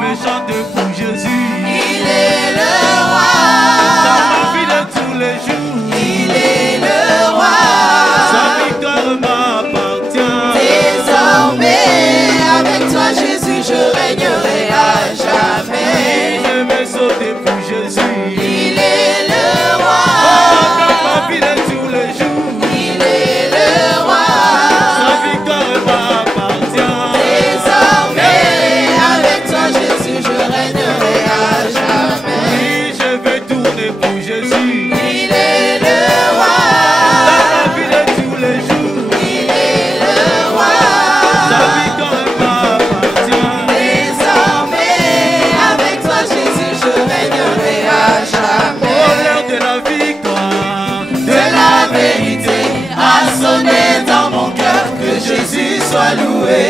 vais chanter pour Jésus. Il est le roi. Dans ma vie de tous les jours. Il est le roi. Sa victoire m'appartient. Désormais, avec toi Jésus, je régnerai à jamais. Je vais sauter pour Jésus. Il est le roi. Dans ma vie de tous les jours. Il est le roi. Sa victoire m'appartient. Désormais, avec toi Jésus, je régnerai à jamais. Oui, je vais tourner pour Jésus. Il est le roi. Dans ma vie de tous les jours. Il est le roi. Sa victoire m'appartient. Désormais, avec toi Jésus, je régnerai à jamais. Oh, l'heure de la victoire, De la vérité a sonné dans mon cœur, que Jésus soit loué.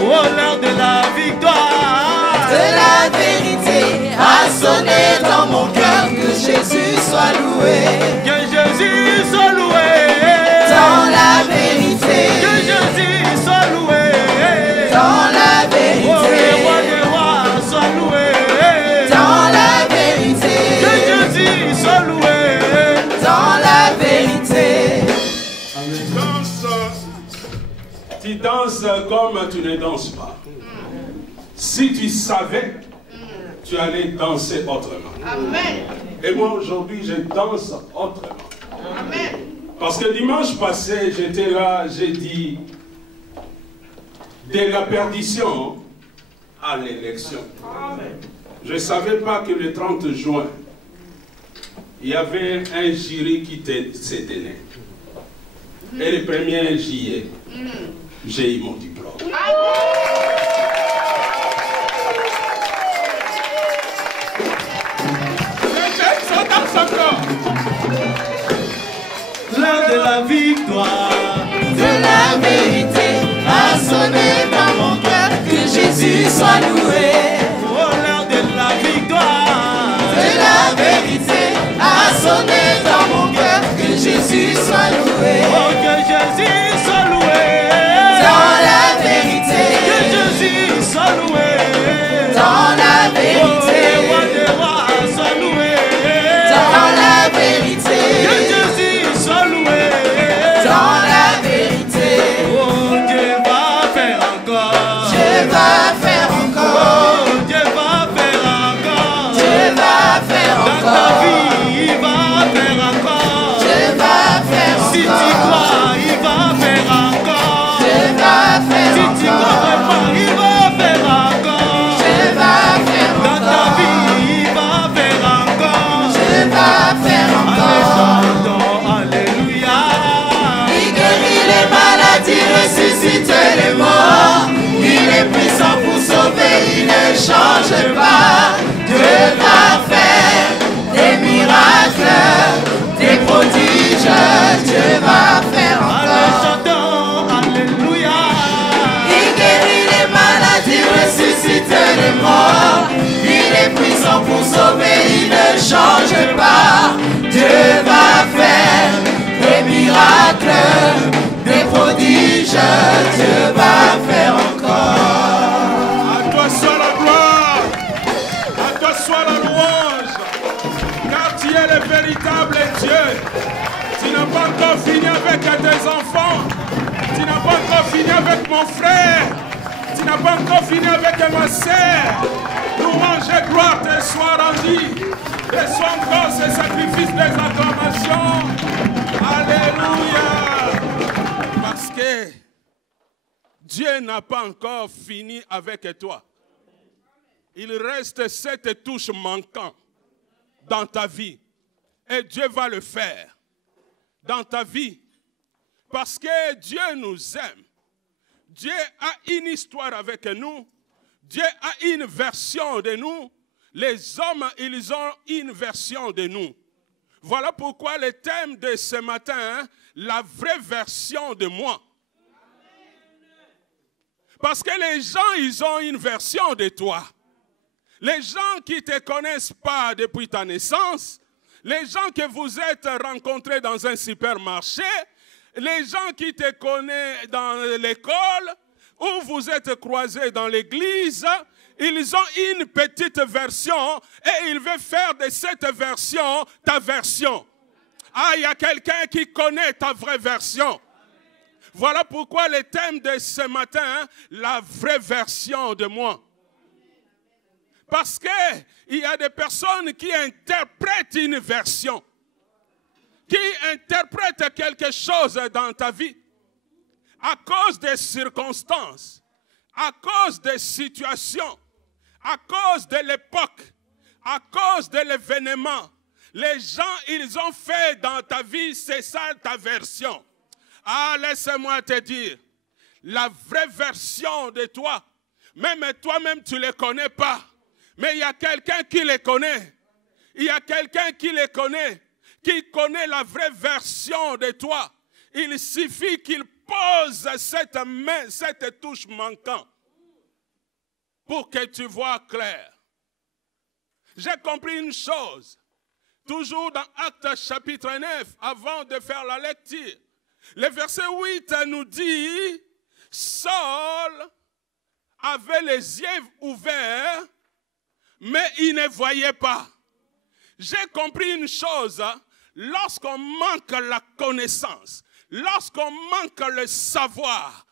oh, l'heure de la victoire. De la vérité a sonné dans mon cœur, que Jésus soit loué. Que Jésus soit loué. Dans la vérité, Que Jésus soit loué. dans la Oh, le roi vérité, des rois soit loué. dans la vérité, Que Jésus soit loué. dans la vérité. Tu danses comme tu ne danses pas. Si tu savais, tu allais danser autrement. Amen. Et moi aujourd'hui, je danse autrement. Amen. Parce que dimanche passé, j'étais là, j'ai dit, de la perdition à l'élection. Je ne savais pas que le 30 juin, il y avait un jury qui s'est donné. Et le 1er juillet, j'ai eu mon diplôme. L'heure de la victoire. De la vérité a sonné dans mon cœur, que Jésus soit loué. Oh, l'heure de la victoire. De la vérité a sonné dans mon cœur, que Jésus soit loué. Oh, que Jésus soit loué. Dans la vérité, Que Jésus soit loué. dans la Oh, le roi vérité, des rois soit loué. dans la vérité, Que Jésus soit loué. dans la vérité. Oh, Dieu va faire encore. Dieu va faire encore, Oh, Dieu va faire encore. Dieu va faire Dans ta encore, vie, il va faire encore. Dieu va faire Si tu encore, crois, il va faire encore. Dieu va faire Si tu crois encore, vraiment, il va faire encore. Dieu va faire Dans ta encore, vie, il va faire encore. Dieu va faire Allez, encore. chantons, alléluia. Il guérit les maladies, ressuscite les morts. Il est puissant pour sauver, il ne change pas. Dieu va faire des miracles, des prodiges. Dieu va faire Allez, encore. chantons, alléluia. Il guérit les maladies, ressuscite les morts. Il est puissant pour sauver, il ne change pas. Dieu va faire des miracles, des prodiges. Dieu va faire encore. À toi soit la gloire, à toi soit la louange, car tu es le véritable Dieu. Tu n'as pas encore fini avec tes enfants, tu n'as pas encore fini avec mon frère, tu n'as pas encore fini avec ma sœur. Louange et gloire te soient rendues. Reçois encore ce sacrifice des acclamations. Alléluia. Parce que Dieu n'a pas encore fini avec toi. Il reste cette touche manquante dans ta vie. Et Dieu va le faire dans ta vie. Parce que Dieu nous aime. Dieu a une histoire avec nous. Dieu a une version de nous. Les hommes, ils ont une version de nous. Voilà pourquoi le thème de ce matin, la vraie version de moi. Parce que les gens, ils ont une version de toi. Les gens qui ne te connaissent pas depuis ta naissance, les gens que vous êtes rencontrés dans un supermarché, les gens qui te connaissent dans l'école, ou vous êtes croisés dans l'église, ils ont une petite version et ils veulent faire de cette version ta version. Ah, il y a quelqu'un qui connaît ta vraie version. Voilà pourquoi le thème de ce matin, la vraie version de moi. Parce qu'il y a des personnes qui interprètent une version, qui interprètent quelque chose dans ta vie à cause des circonstances, à cause des situations, à cause de l'époque, à cause de l'événement. Les gens, ils ont fait dans ta vie, c'est ça ta version. Ah, laisse-moi te dire, la vraie version de toi, même toi-même tu ne les connais pas, mais il y a quelqu'un qui les connaît. Il y a quelqu'un qui les connaît, qui connaît la vraie version de toi. Il suffit qu'il pose cette main, cette touche manquante, pour que tu vois clair. J'ai compris une chose, toujours dans Actes chapitre 9, avant de faire la lecture. Le verset 8 nous dit, Saul avait les yeux ouverts, mais il ne voyait pas. J'ai compris une chose, lorsqu'on manque la connaissance, lorsqu'on manque le savoir,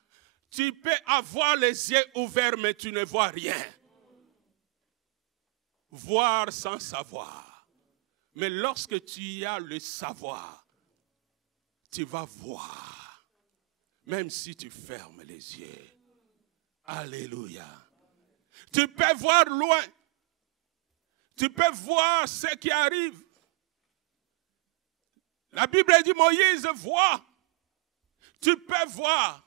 tu peux avoir les yeux ouverts, mais tu ne vois rien. Voir sans savoir. Mais lorsque tu as le savoir, tu vas voir, même si tu fermes les yeux. Alléluia. Tu peux voir loin. Tu peux voir ce qui arrive. La Bible dit, Moïse voit. Tu peux voir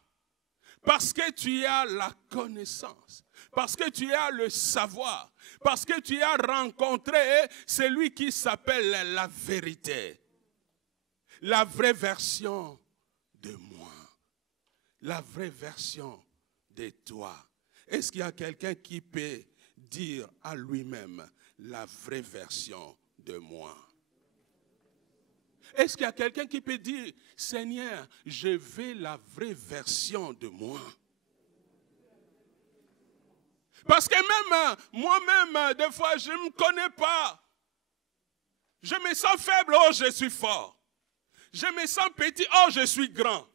parce que tu as la connaissance, parce que tu as le savoir, parce que tu as rencontré celui qui s'appelle la vérité. La vraie version de moi. La vraie version de toi. Est-ce qu'il y a quelqu'un qui peut dire à lui-même la vraie version de moi? Est-ce qu'il y a quelqu'un qui peut dire, Seigneur, je veux la vraie version de moi? Parce que même moi-même, des fois, je ne me connais pas. Je me sens faible, oh, je suis fort. Je me sens petit, oh, je suis grand.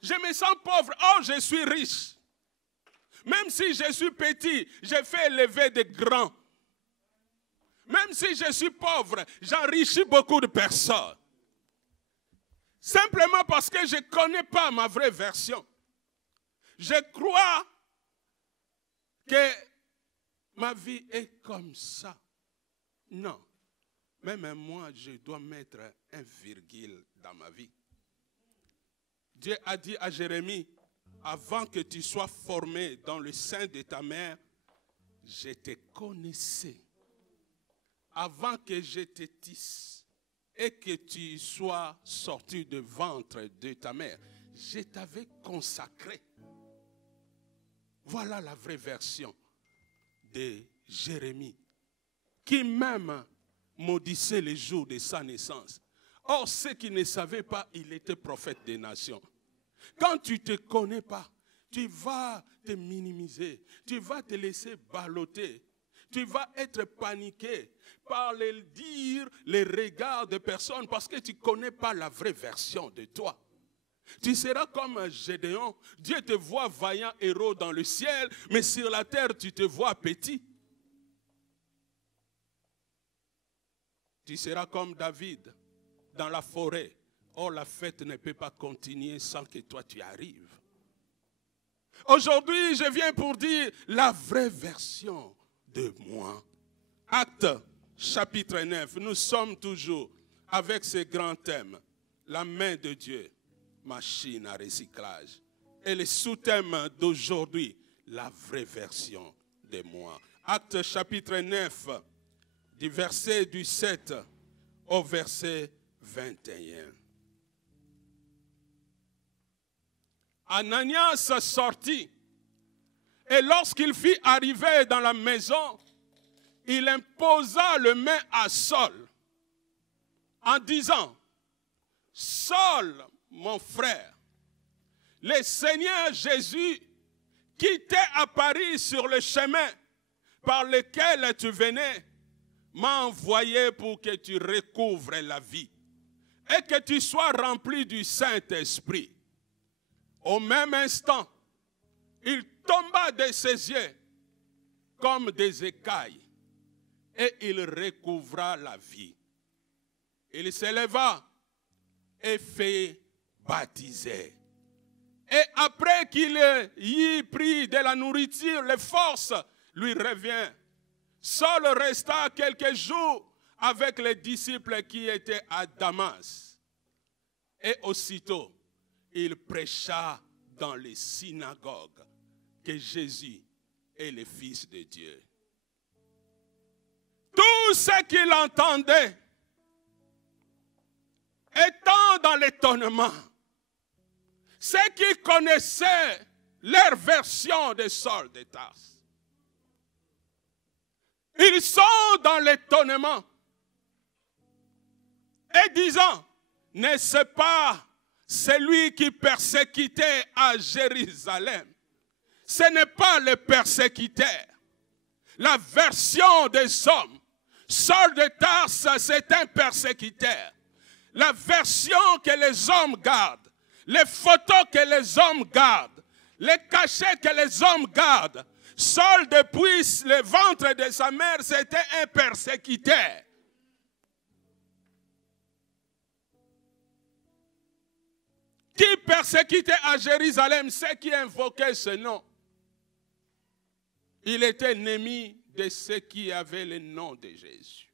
Je me sens pauvre, oh, je suis riche. Même si je suis petit, je fais élever des grands. Même si je suis pauvre, j'enrichis beaucoup de personnes. Simplement parce que je ne connais pas ma vraie version. Je crois que ma vie est comme ça. Non. Même moi, je dois mettre un virgule dans ma vie. Dieu a dit à Jérémie, avant que tu sois formé dans le sein de ta mère, je te connaissais. Avant que je te tisse et que tu sois sorti du ventre de ta mère, je t'avais consacré. Voilà la vraie version de Jérémie, qui même maudissait les jours de sa naissance. Or, ceux qui ne savaient pas, il était prophète des nations. Quand tu ne te connais pas, tu vas te minimiser, tu vas te laisser balloter, tu vas être paniqué par les dires, les regards de personnes parce que tu ne connais pas la vraie version de toi. Tu seras comme Gédéon. Dieu te voit vaillant héros dans le ciel, mais sur la terre, tu te vois petit. Tu seras comme David dans la forêt. Or, la fête ne peut pas continuer sans que toi tu arrives. Aujourd'hui, je viens pour dire la vraie version de moi. Actes chapitre 9. Nous sommes toujours avec ce grand thème. La main de Dieu, machine à recyclage. Et le sous-thème d'aujourd'hui, la vraie version de moi. Actes chapitre 9, du verset du 7 au verset 21. Ananias sortit, et lorsqu'il fit arriver dans la maison, il imposa le main à Saul, en disant, Saul, mon frère, le Seigneur Jésus, qui t'est apparu sur le chemin par lequel tu venais, m'a envoyé pour que tu recouvres la vie et que tu sois rempli du Saint-Esprit. Au même instant, il tomba de ses yeux comme des écailles et il recouvra la vie. Il s'éleva et fut baptisé. Et après qu'il y pris de la nourriture, les forces lui reviennent. Saul resta quelques jours avec les disciples qui étaient à Damas. Et aussitôt, il prêcha dans les synagogues que Jésus est le Fils de Dieu. Tout ce qu'il entendait, étant dans l'étonnement, ceux qui connaissaient leur version de Saul de Tarse, ils sont dans l'étonnement et disant, n'est-ce pas celui qui persécutait à Jérusalem? Ce n'est pas le persécuteur. La version des hommes, Saul de Tarse, c'est un persécuteur. La version que les hommes gardent, les photos que les hommes gardent, les cachets que les hommes gardent. Saul, depuis le ventre de sa mère, c'était un persécuteur. Qui persécutait à Jérusalem, ceux qui invoquaient ce nom. Il était ennemi de ceux qui avaient le nom de Jésus.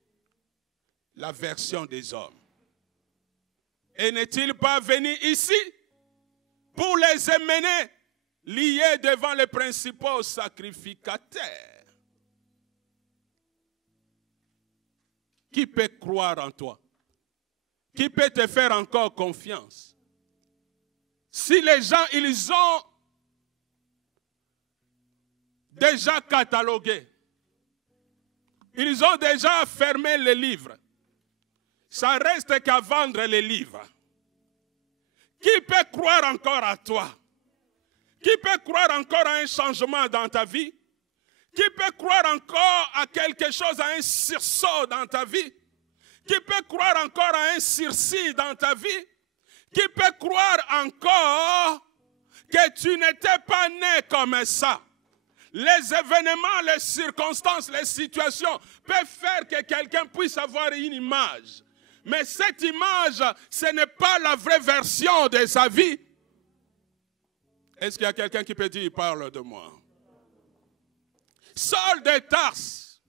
La version des hommes. Et n'est-il pas venu ici pour les emmener liés devant les principaux sacrificateurs? Qui peut croire en toi? Qui peut te faire encore confiance? Si les gens, ils ont déjà catalogué, ils ont déjà fermé les livres, ça reste qu'à vendre les livres. Qui peut croire encore à toi? Qui peut croire encore à un changement dans ta vie? Qui peut croire encore à quelque chose, à un sursaut dans ta vie? Qui peut croire encore à un sursis dans ta vie? Qui peut croire encore que tu n'étais pas né comme ça? Les événements, les circonstances, les situations peuvent faire que quelqu'un puisse avoir une image. Mais cette image, ce n'est pas la vraie version de sa vie. Est-ce qu'il y a quelqu'un qui peut dire, parle de moi? Saul de Tarse,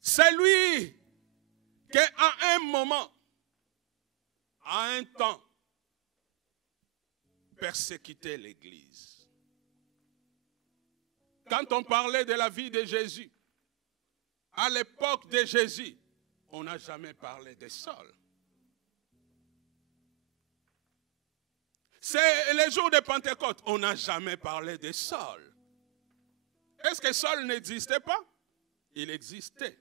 c'est lui qui à un moment, à un temps, persécutait l'Église. Quand on parlait de la vie de Jésus, à l'époque de Jésus, on n'a jamais parlé de Saul. C'est les jours de Pentecôte, on n'a jamais parlé de Saul. Est-ce que Saul n'existait pas? Il existait.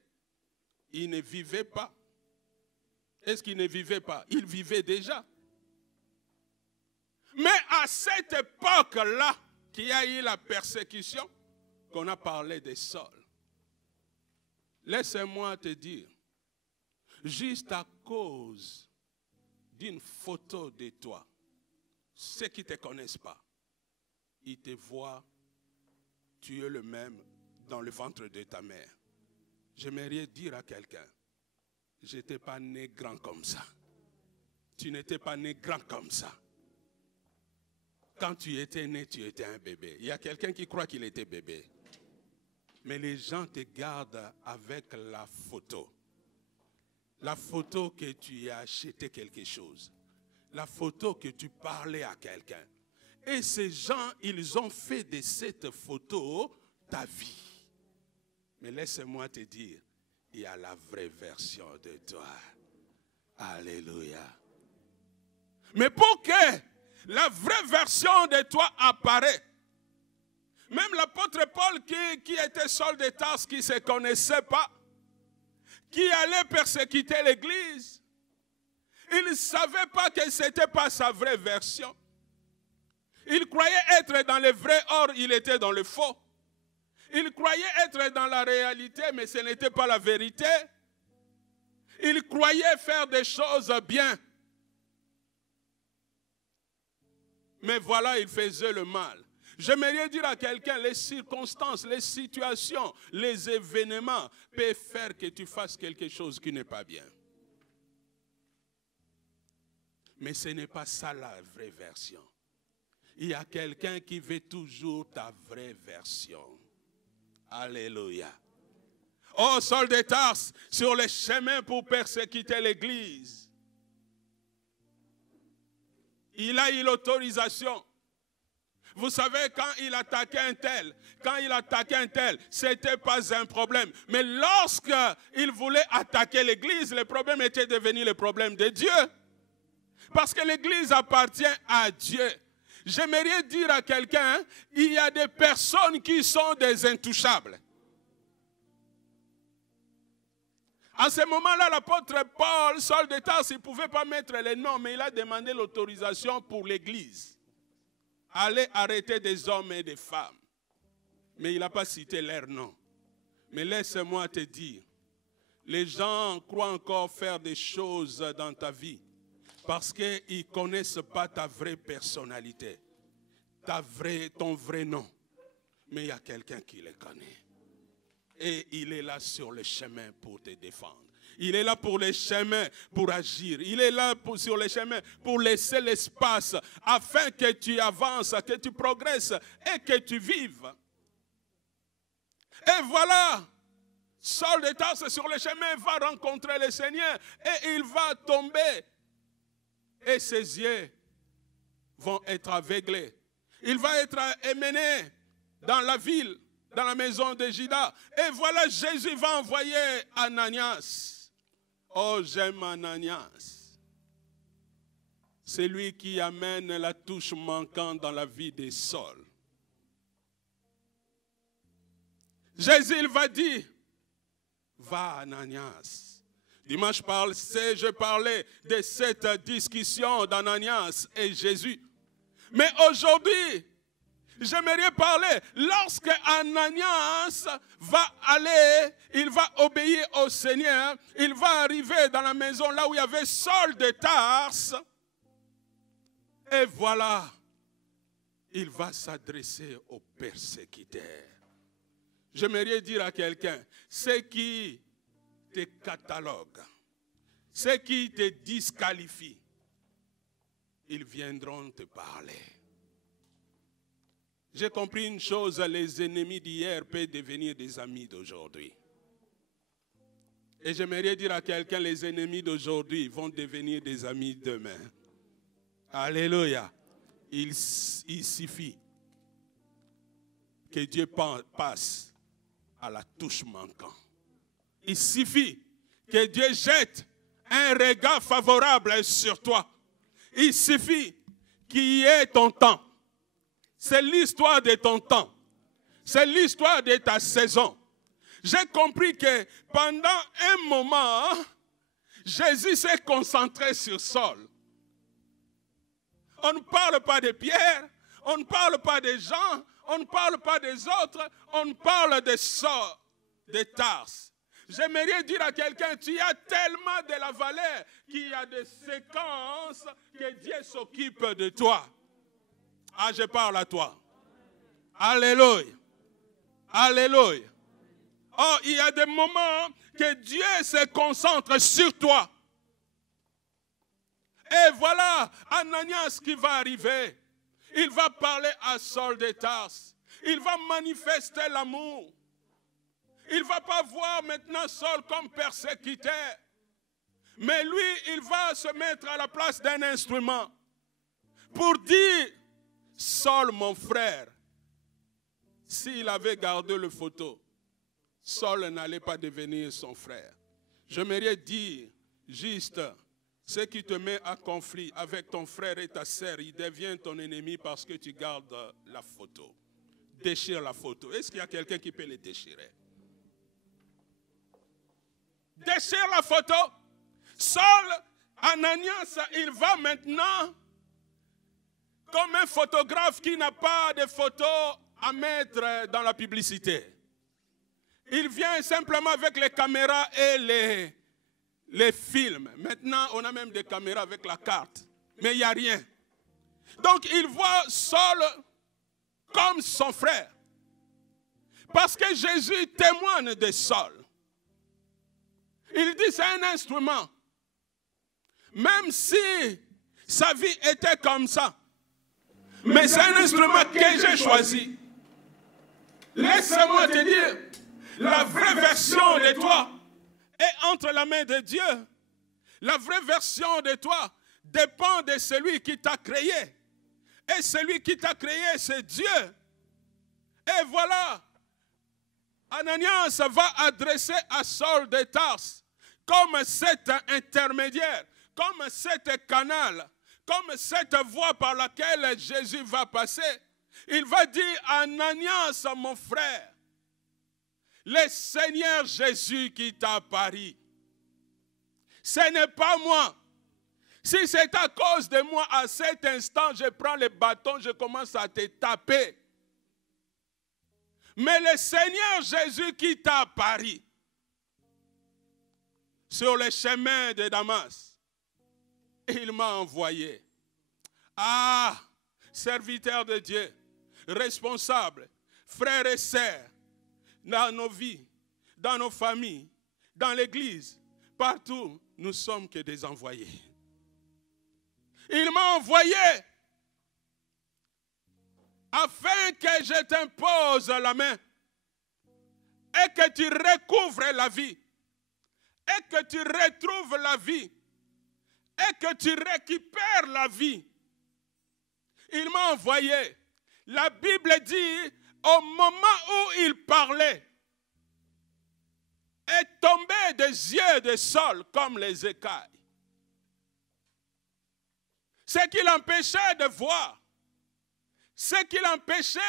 Il ne vivait pas. Est-ce qu'il ne vivait pas? Il vivait déjà. Mais à cette époque-là, qu'il y a eu la persécution, qu'on a parlé de Saul. Laisse-moi te dire, juste à cause d'une photo de toi, ceux qui ne te connaissent pas, ils te voient, tu es le même dans le ventre de ta mère. J'aimerais dire à quelqu'un, je n'étais pas né grand comme ça. Tu n'étais pas né grand comme ça. Quand tu étais né, tu étais un bébé. Il y a quelqu'un qui croit qu'il était bébé. Mais les gens te gardent avec la photo. La photo que tu as acheté quelque chose. La photo que tu parlais à quelqu'un. Et ces gens, ils ont fait de cette photo ta vie. Mais laisse-moi te dire, il y a la vraie version de toi. Alléluia. Mais pour que la vraie version de toi apparaisse, même l'apôtre Paul qui était Saul de Tarse, qui ne se connaissait pas, qui allait persécuter l'église, il ne savait pas que ce n'était pas sa vraie version. Il croyait être dans le vrai, or il était dans le faux. Il croyait être dans la réalité, mais ce n'était pas la vérité. Il croyait faire des choses bien. Mais voilà, il faisait le mal. J'aimerais dire à quelqu'un, les circonstances, les situations, les événements peuvent faire que tu fasses quelque chose qui n'est pas bien. Mais ce n'est pas ça la vraie version. Il y a quelqu'un qui veut toujours ta vraie version. Alléluia. Oh, Saul de Tarse, sur le chemin pour persécuter l'Église, il a eu l'autorisation. Vous savez, quand il attaquait un tel, ce n'était pas un problème. Mais lorsqu'il voulait attaquer l'Église, le problème était devenu le problème de Dieu. Parce que l'Église appartient à Dieu. J'aimerais dire à quelqu'un, il y a des personnes qui sont des intouchables. À ce moment-là, l'apôtre Paul, Saul de Tarse, il ne pouvait pas mettre les noms, mais il a demandé l'autorisation pour l'Église. Aller arrêter des hommes et des femmes. Mais il n'a pas cité leur nom. Mais laisse-moi te dire, les gens croient encore faire des choses dans ta vie parce qu'ils ne connaissent pas ta vraie personnalité, ton vrai nom. Mais il y a quelqu'un qui le connaît. Et il est là sur le chemin pour te défendre. Il est là pour les chemins, pour agir. Il est là sur les chemins pour laisser l'espace afin que tu avances, que tu progresses et que tu vives. Et voilà, Saul de Tarse sur le chemin va rencontrer le Seigneur et il va tomber. Et ses yeux vont être aveuglés. Il va être emmené dans la ville, dans la maison de Judas. Et voilà, Jésus va envoyer Ananias. Oh, j'aime Ananias. C'est lui qui amène la touche manquante dans la vie de Saul. Jésus, il va dire, va Ananias. Dimanche, je parlais de cette discussion d'Ananias et Jésus. Mais aujourd'hui, j'aimerais parler, lorsque Ananias va aller, il va obéir au Seigneur, il va arriver dans la maison là où il y avait Saul de Tarse, et voilà, il va s'adresser aux persécuteurs. J'aimerais dire à quelqu'un, ceux qui te cataloguent, ceux qui te disqualifient, ils viendront te parler. J'ai compris une chose, les ennemis d'hier peuvent devenir des amis d'aujourd'hui. Et j'aimerais dire à quelqu'un, les ennemis d'aujourd'hui vont devenir des amis demain. Alléluia. Il suffit que Dieu passe à la touche manquante. Il suffit que Dieu jette un regard favorable sur toi. Il suffit qu'il y ait ton temps. C'est l'histoire de ton temps. C'est l'histoire de ta saison. J'ai compris que pendant un moment, Jésus s'est concentré sur Saul. On ne parle pas de Pierre, on ne parle pas de Jean, on ne parle pas des autres, on parle de Saul, de Tarse. J'aimerais dire à quelqu'un, tu as tellement de la valeur qu'il y a des séquences que Dieu s'occupe de toi. Ah, je parle à toi. Alléluia. Alléluia. Oh, il y a des moments que Dieu se concentre sur toi. Et voilà Ananias qui va arriver. Il va parler à Saul de Tarse. Il va manifester l'amour. Il ne va pas voir maintenant Saul comme persécuteur. Mais lui, il va se mettre à la place d'un instrument. Pour dire, Saul, mon frère, s'il avait gardé le photo, Saul n'allait pas devenir son frère. J'aimerais dire juste, ce qui te met en conflit avec ton frère et ta sœur, il devient ton ennemi parce que tu gardes la photo. Déchire la photo. Est-ce qu'il y a quelqu'un qui peut les déchirer? Déchire la photo. Saul, Ananias, il va maintenant Comme un photographe qui n'a pas de photos à mettre dans la publicité. Il vient simplement avec les caméras et les films. Maintenant, on a même des caméras avec la carte. Mais il n'y a rien. Donc, il voit Saul comme son frère. Parce que Jésus témoigne de Saul. Il dit c'est un instrument. Même si sa vie était comme ça. Mais c'est un instrument que j'ai choisi. Laisse-moi te dire, la vraie version de toi est entre la main de Dieu. La vraie version de toi dépend de celui qui t'a créé. Et celui qui t'a créé, c'est Dieu. Et voilà, Ananias va adresser à Saul de Tarse comme cet intermédiaire, comme cet canal, comme cette voie par laquelle Jésus va passer. Il va dire, Ananias, mon frère, le Seigneur Jésus qui t'a apparu. Ce n'est pas moi. Si c'est à cause de moi, à cet instant, je prends le bâton, je commence à te taper. Mais le Seigneur Jésus qui t'a apparu sur le chemin de Damas, il m'a envoyé. Ah, serviteur de Dieu, responsable, frères et sœurs, dans nos vies, dans nos familles, dans l'église, partout, nous sommes que des envoyés. Il m'a envoyé afin que je t'impose la main et que tu recouvres la vie et que tu retrouves la vie et que tu récupères la vie. Il m'a envoyé. La Bible dit, au moment où il parlait, est tombé des yeux de Saul comme les écailles. Ce qui l'empêchait de voir, ce qui l'empêchait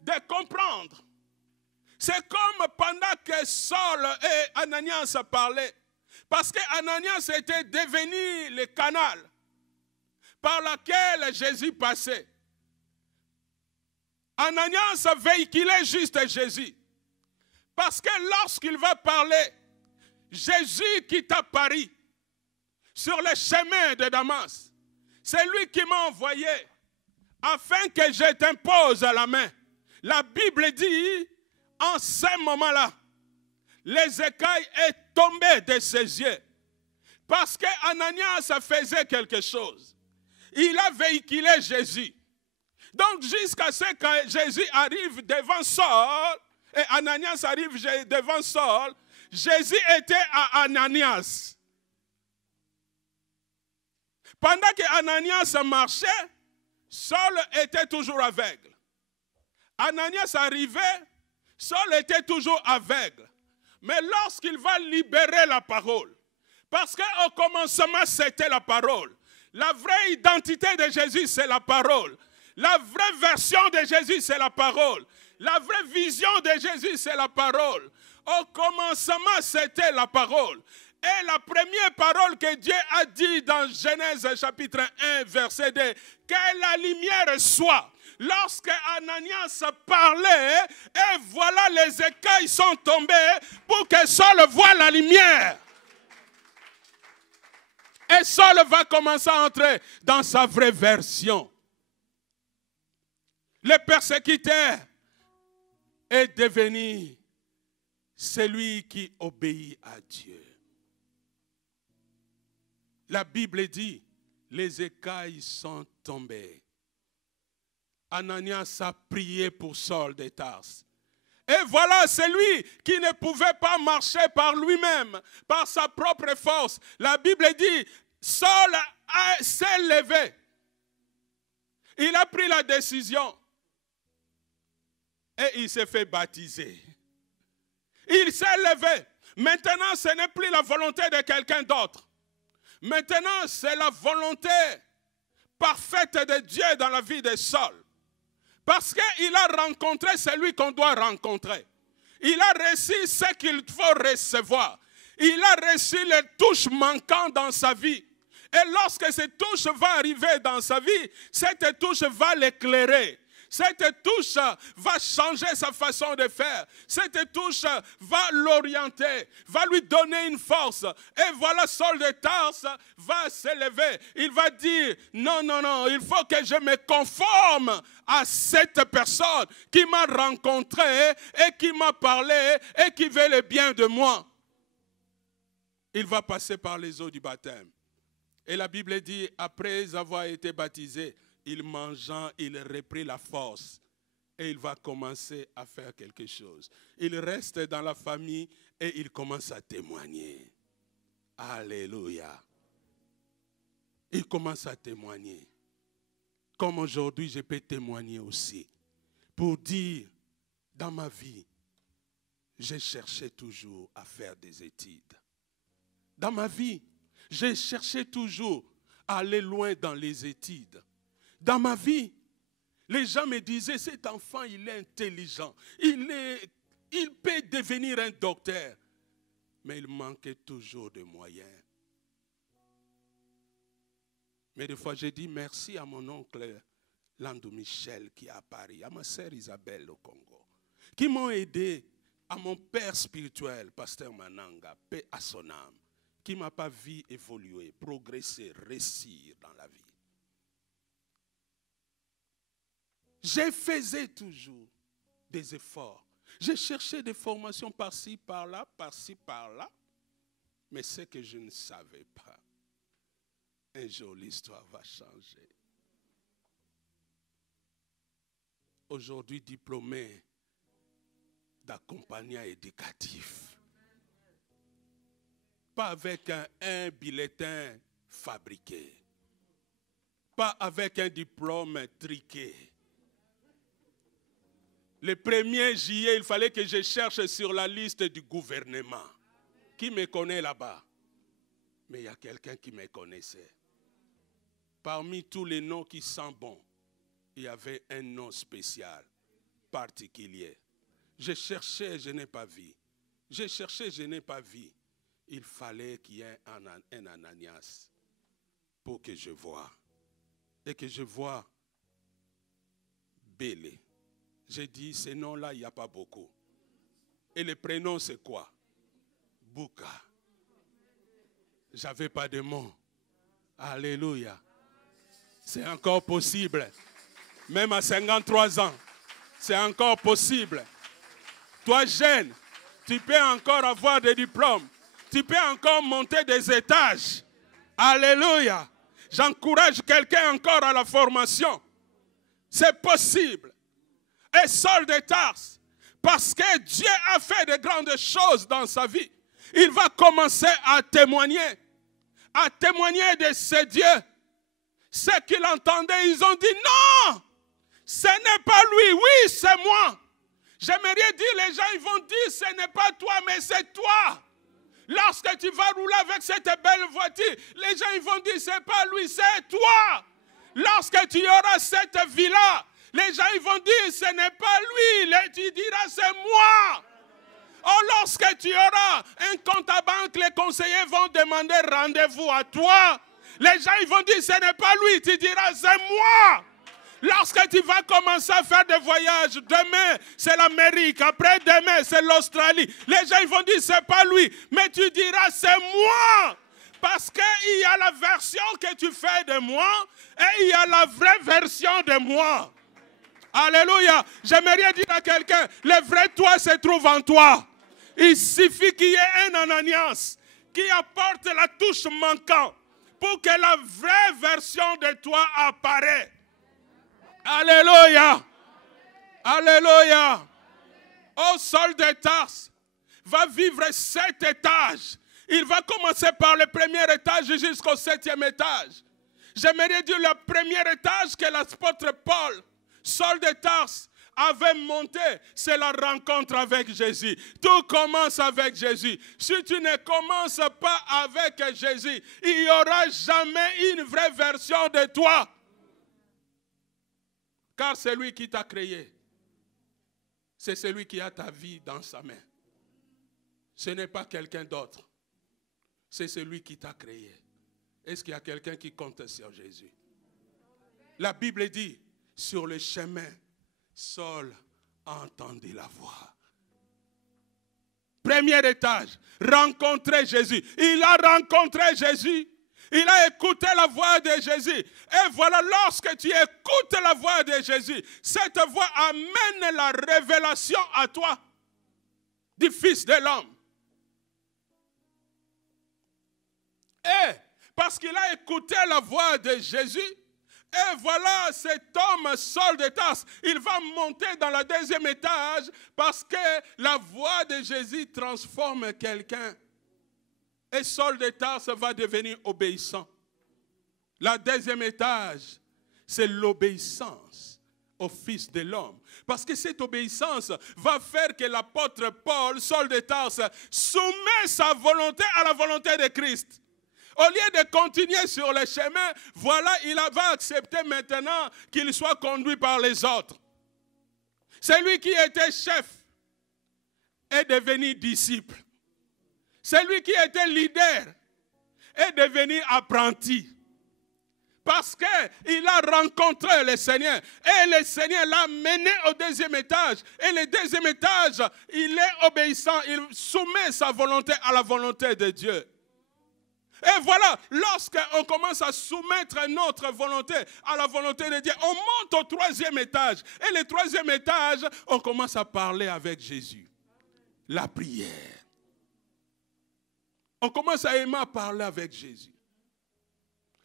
de comprendre. C'est comme pendant que Saul et Ananias parlaient, parce que Ananias était devenu le canal par lequel Jésus passait. Ananias véhiculait juste Jésus. Parce que lorsqu'il va parler, Jésus qui t'a apparu sur le chemin de Damas, c'est lui qui m'a envoyé afin que je t'impose la main. La Bible dit, en ce moment-là, les écailles sont tombées de ses yeux. Parce qu'Ananias faisait quelque chose. Il a véhiculé Jésus. Donc jusqu'à ce que Jésus arrive devant Saul, et Ananias arrive devant Saul, Jésus était à Ananias. Pendant que Ananias marchait, Saul était toujours aveugle. Ananias arrivait, Saul était toujours aveugle. Mais lorsqu'il va libérer la parole, parce qu'au commencement c'était la parole, la vraie identité de Jésus c'est la parole, la vraie version de Jésus c'est la parole, la vraie vision de Jésus c'est la parole. Au commencement c'était la parole. Et la première parole que Dieu a dit dans Genèse chapitre 1 verset 2, que la lumière soit. Lorsque Ananias parlait, et voilà les écailles sont tombées pour que Saul voie la lumière. Et Saul va commencer à entrer dans sa vraie version. Le persécuteur est devenu celui qui obéit à Dieu. La Bible dit, les écailles sont tombées. Ananias a prié pour Saul de Tarse. Et voilà, c'est lui qui ne pouvait pas marcher par lui-même, par sa propre force. La Bible dit, Saul s'est levé. Il a pris la décision. Et il s'est fait baptiser. Il s'est levé. Maintenant, ce n'est plus la volonté de quelqu'un d'autre. Maintenant, c'est la volonté parfaite de Dieu dans la vie de Saul. Parce qu'il a rencontré celui qu'on doit rencontrer. Il a reçu ce qu'il faut recevoir. Il a reçu les touches manquantes dans sa vie. Et lorsque cette touche va arriver dans sa vie, cette touche va l'éclairer. Cette touche va changer sa façon de faire. Cette touche va l'orienter, va lui donner une force. Et voilà, Saul de Tarse va s'élever. Il va dire, non, non, non, il faut que je me conforme à cette personne qui m'a rencontré et qui m'a parlé et qui veut le bien de moi. Il va passer par les eaux du baptême. Et la Bible dit, après avoir été baptisé, il mangea, il reprit la force et il va commencer à faire quelque chose. Il reste dans la famille et il commence à témoigner. Alléluia. Il commence à témoigner. Comme aujourd'hui, je peux témoigner aussi. Pour dire, dans ma vie, j'ai cherché toujours à faire des études. Dans ma vie, j'ai cherché toujours à aller loin dans les études. Dans ma vie, les gens me disaient, cet enfant, il est intelligent. Il peut devenir un docteur. Mais il manquait toujours de moyens. Mais des fois, j'ai dit merci à mon oncle Landou Michel qui est à Paris, à ma sœur Isabelle au Congo, qui m'ont aidé, à mon père spirituel, pasteur Mananga, paix à son âme, qui ne m'a pas vu évoluer, progresser, réussir dans la vie. Je faisais toujours des efforts. J'ai cherché des formations par-ci, par-là, par-ci, par-là. Mais ce que je ne savais pas, un jour l'histoire va changer. Aujourd'hui diplômé d'accompagnant éducatif. Pas avec un bulletin fabriqué. Pas avec un diplôme triqué. Le 1er juillet, il fallait que je cherche sur la liste du gouvernement. Qui me connaît là-bas? Mais il y a quelqu'un qui me connaissait. Parmi tous les noms qui sont bons, il y avait un nom spécial, particulier. Je cherchais, je n'ai pas vu. Je cherchais, je n'ai pas vu. Il fallait qu'il y ait un Ananias pour que je voie. Et que je voie Bélé. J'ai dit, ces noms-là, il n'y a pas beaucoup. Et le prénom, c'est quoi? Bouka. J'avais pas de mots. Alléluia. C'est encore possible. Même à 53 ans, c'est encore possible. Toi, jeune, tu peux encore avoir des diplômes. Tu peux encore monter des étages. Alléluia. J'encourage quelqu'un encore à la formation. C'est possible. Et Saul de Tarse, parce que Dieu a fait de grandes choses dans sa vie, il va commencer à témoigner de ce Dieu. Ceux qui l'entendaient, ils ont dit non, ce n'est pas lui, oui, c'est moi. J'aimerais dire, les gens, ils vont dire, ce n'est pas toi, mais c'est toi. Lorsque tu vas rouler avec cette belle voiture, les gens, ils vont dire, c'est pas lui, c'est toi. Lorsque tu auras cette vie-là, les gens, ils vont dire, ce n'est pas lui. Tu diras, c'est moi. Oh, lorsque tu auras un compte à banque, les conseillers vont demander rendez-vous à toi. Les gens, ils vont dire, ce n'est pas lui. Tu diras, c'est moi. Lorsque tu vas commencer à faire des voyages, demain, c'est l'Amérique. Après-demain, c'est l'Australie. Les gens, ils vont dire, c'est pas lui. Mais tu diras, c'est moi. Parce qu'il y a la version que tu fais de moi et il y a la vraie version de moi. Alléluia. J'aimerais dire à quelqu'un, le vrai toi se trouve en toi. Il suffit qu'il y ait un Ananias qui apporte la touche manquante pour que la vraie version de toi apparaisse. Alléluia. Alléluia. Oh, Saul de Tarse va vivre 7 étages. Il va commencer par le premier étage jusqu'au 7e étage. J'aimerais dire le premier étage que l'apôtre Paul, Saul de Tarse, avait monté, c'est la rencontre avec Jésus. Tout commence avec Jésus. Si tu ne commences pas avec Jésus, il n'y aura jamais une vraie version de toi. Car c'est lui qui t'a créé. C'est celui qui a ta vie dans sa main. Ce n'est pas quelqu'un d'autre. C'est celui qui t'a créé. Est-ce qu'il y a quelqu'un qui compte sur Jésus? La Bible dit, sur le chemin, Saul entendit la voix. Premier étage, rencontrer Jésus. Il a rencontré Jésus. Il a écouté la voix de Jésus. Et voilà, lorsque tu écoutes la voix de Jésus, cette voix amène la révélation à toi du Fils de l'homme. Et parce qu'il a écouté la voix de Jésus, et voilà cet homme, Saul de Tarse, il va monter dans le deuxième étage parce que la voix de Jésus transforme quelqu'un. Et Saul de Tarse va devenir obéissant. Le deuxième étage, c'est l'obéissance au Fils de l'homme. Parce que cette obéissance va faire que l'apôtre Paul, Saul de Tarse, soumet sa volonté à la volonté de Christ. Au lieu de continuer sur le chemin, voilà, il va accepter maintenant qu'il soit conduit par les autres. Celui qui était chef est devenu disciple. Celui qui était leader est devenu apprenti. Parce qu'il a rencontré le Seigneur. Et le Seigneur l'a mené au deuxième étage. Et le deuxième étage, il est obéissant. Il soumet sa volonté à la volonté de Dieu. Et voilà, lorsqu'on commence à soumettre notre volonté à la volonté de Dieu, on monte au troisième étage. Et le troisième étage, on commence à parler avec Jésus. La prière. On commence à aimer parler avec Jésus.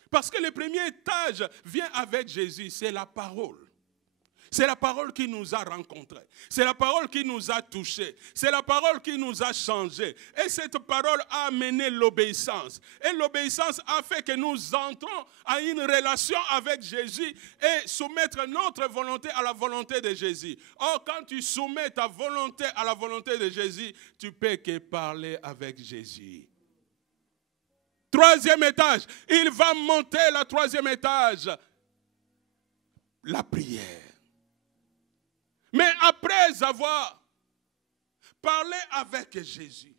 Parce que le premier étage vient avec Jésus, c'est la parole. C'est la parole qui nous a rencontrés. C'est la parole qui nous a touchés. C'est la parole qui nous a changés. Et cette parole a amené l'obéissance. Et l'obéissance a fait que nous entrons à une relation avec Jésus et soumettre notre volonté à la volonté de Jésus. Or, quand tu soumets ta volonté à la volonté de Jésus, tu peux que parler avec Jésus. Troisième étage, il va monter le troisième étage. La prière. Mais après avoir parlé avec Jésus,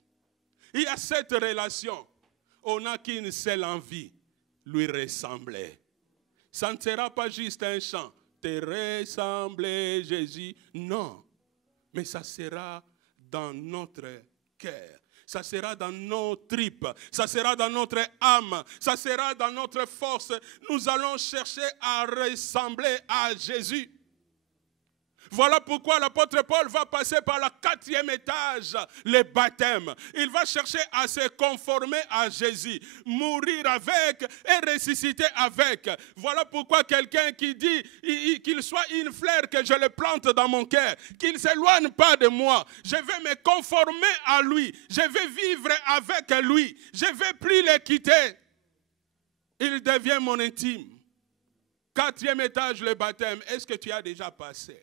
il y a cette relation. On n'a qu'une seule envie, lui ressembler. Ça ne sera pas juste un chant, te ressembler Jésus. Non, mais ça sera dans notre cœur. Ça sera dans nos tripes, ça sera dans notre âme, ça sera dans notre force. Nous allons chercher à ressembler à Jésus. Voilà pourquoi l'apôtre Paul va passer par le quatrième étage, le baptême. Il va chercher à se conformer à Jésus, mourir avec et ressusciter avec. Voilà pourquoi quelqu'un qui dit qu'il soit une fleur que je le plante dans mon cœur, qu'il ne s'éloigne pas de moi. Je vais me conformer à lui, je vais vivre avec lui, je ne vais plus le quitter. Il devient mon intime. Quatrième étage, le baptême. Est-ce que tu as déjà passé?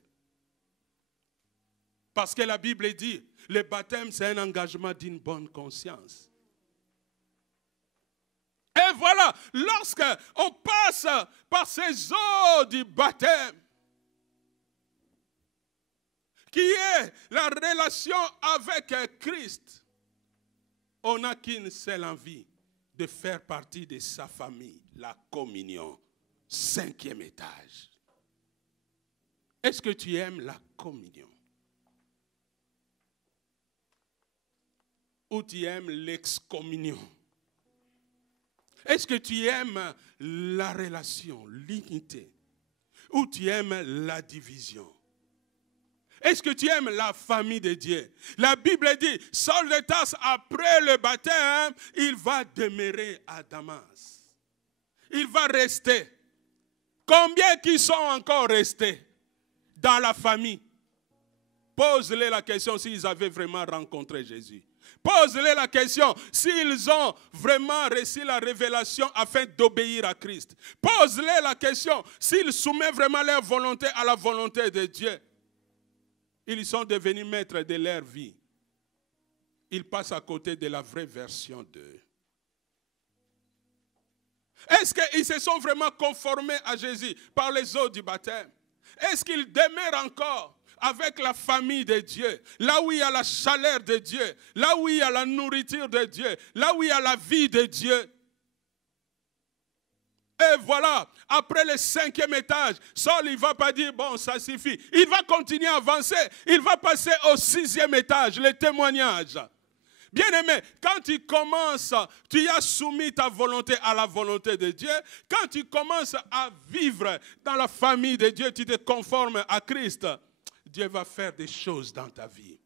Parce que la Bible dit, le baptême, c'est un engagement d'une bonne conscience. Et voilà, lorsqu'on passe par ces eaux du baptême, qui est la relation avec Christ, on n'a qu'une seule envie, de faire partie de sa famille, la communion. Cinquième étage. Est-ce que tu aimes la communion? Ou tu aimes l'excommunion? Est-ce que tu aimes la relation, l'unité? Ou tu aimes la division? Est-ce que tu aimes la famille de Dieu? La Bible dit, Saul de Tarse, après le baptême, il va demeurer à Damas. Il va rester. Combien qui sont encore restés dans la famille? Pose-les la question s'ils avaient vraiment rencontré Jésus. Pose-les la question s'ils ont vraiment reçu la révélation afin d'obéir à Christ. Pose-les la question s'ils soumettent vraiment leur volonté à la volonté de Dieu. Ils sont devenus maîtres de leur vie. Ils passent à côté de la vraie version d'eux. Est-ce qu'ils se sont vraiment conformés à Jésus par les eaux du baptême? Est-ce qu'ils demeurent encore avec la famille de Dieu, là où il y a la chaleur de Dieu, là où il y a la nourriture de Dieu, là où il y a la vie de Dieu? Et voilà, après le 5e étage, Saul, il ne va pas dire, bon, ça suffit. Il va continuer à avancer. Il va passer au 6e étage, le témoignage. Bien-aimé, quand tu commences, tu as soumis ta volonté à la volonté de Dieu. Quand tu commences à vivre dans la famille de Dieu, tu te conformes à Christ. Dieu va faire des choses dans ta vie.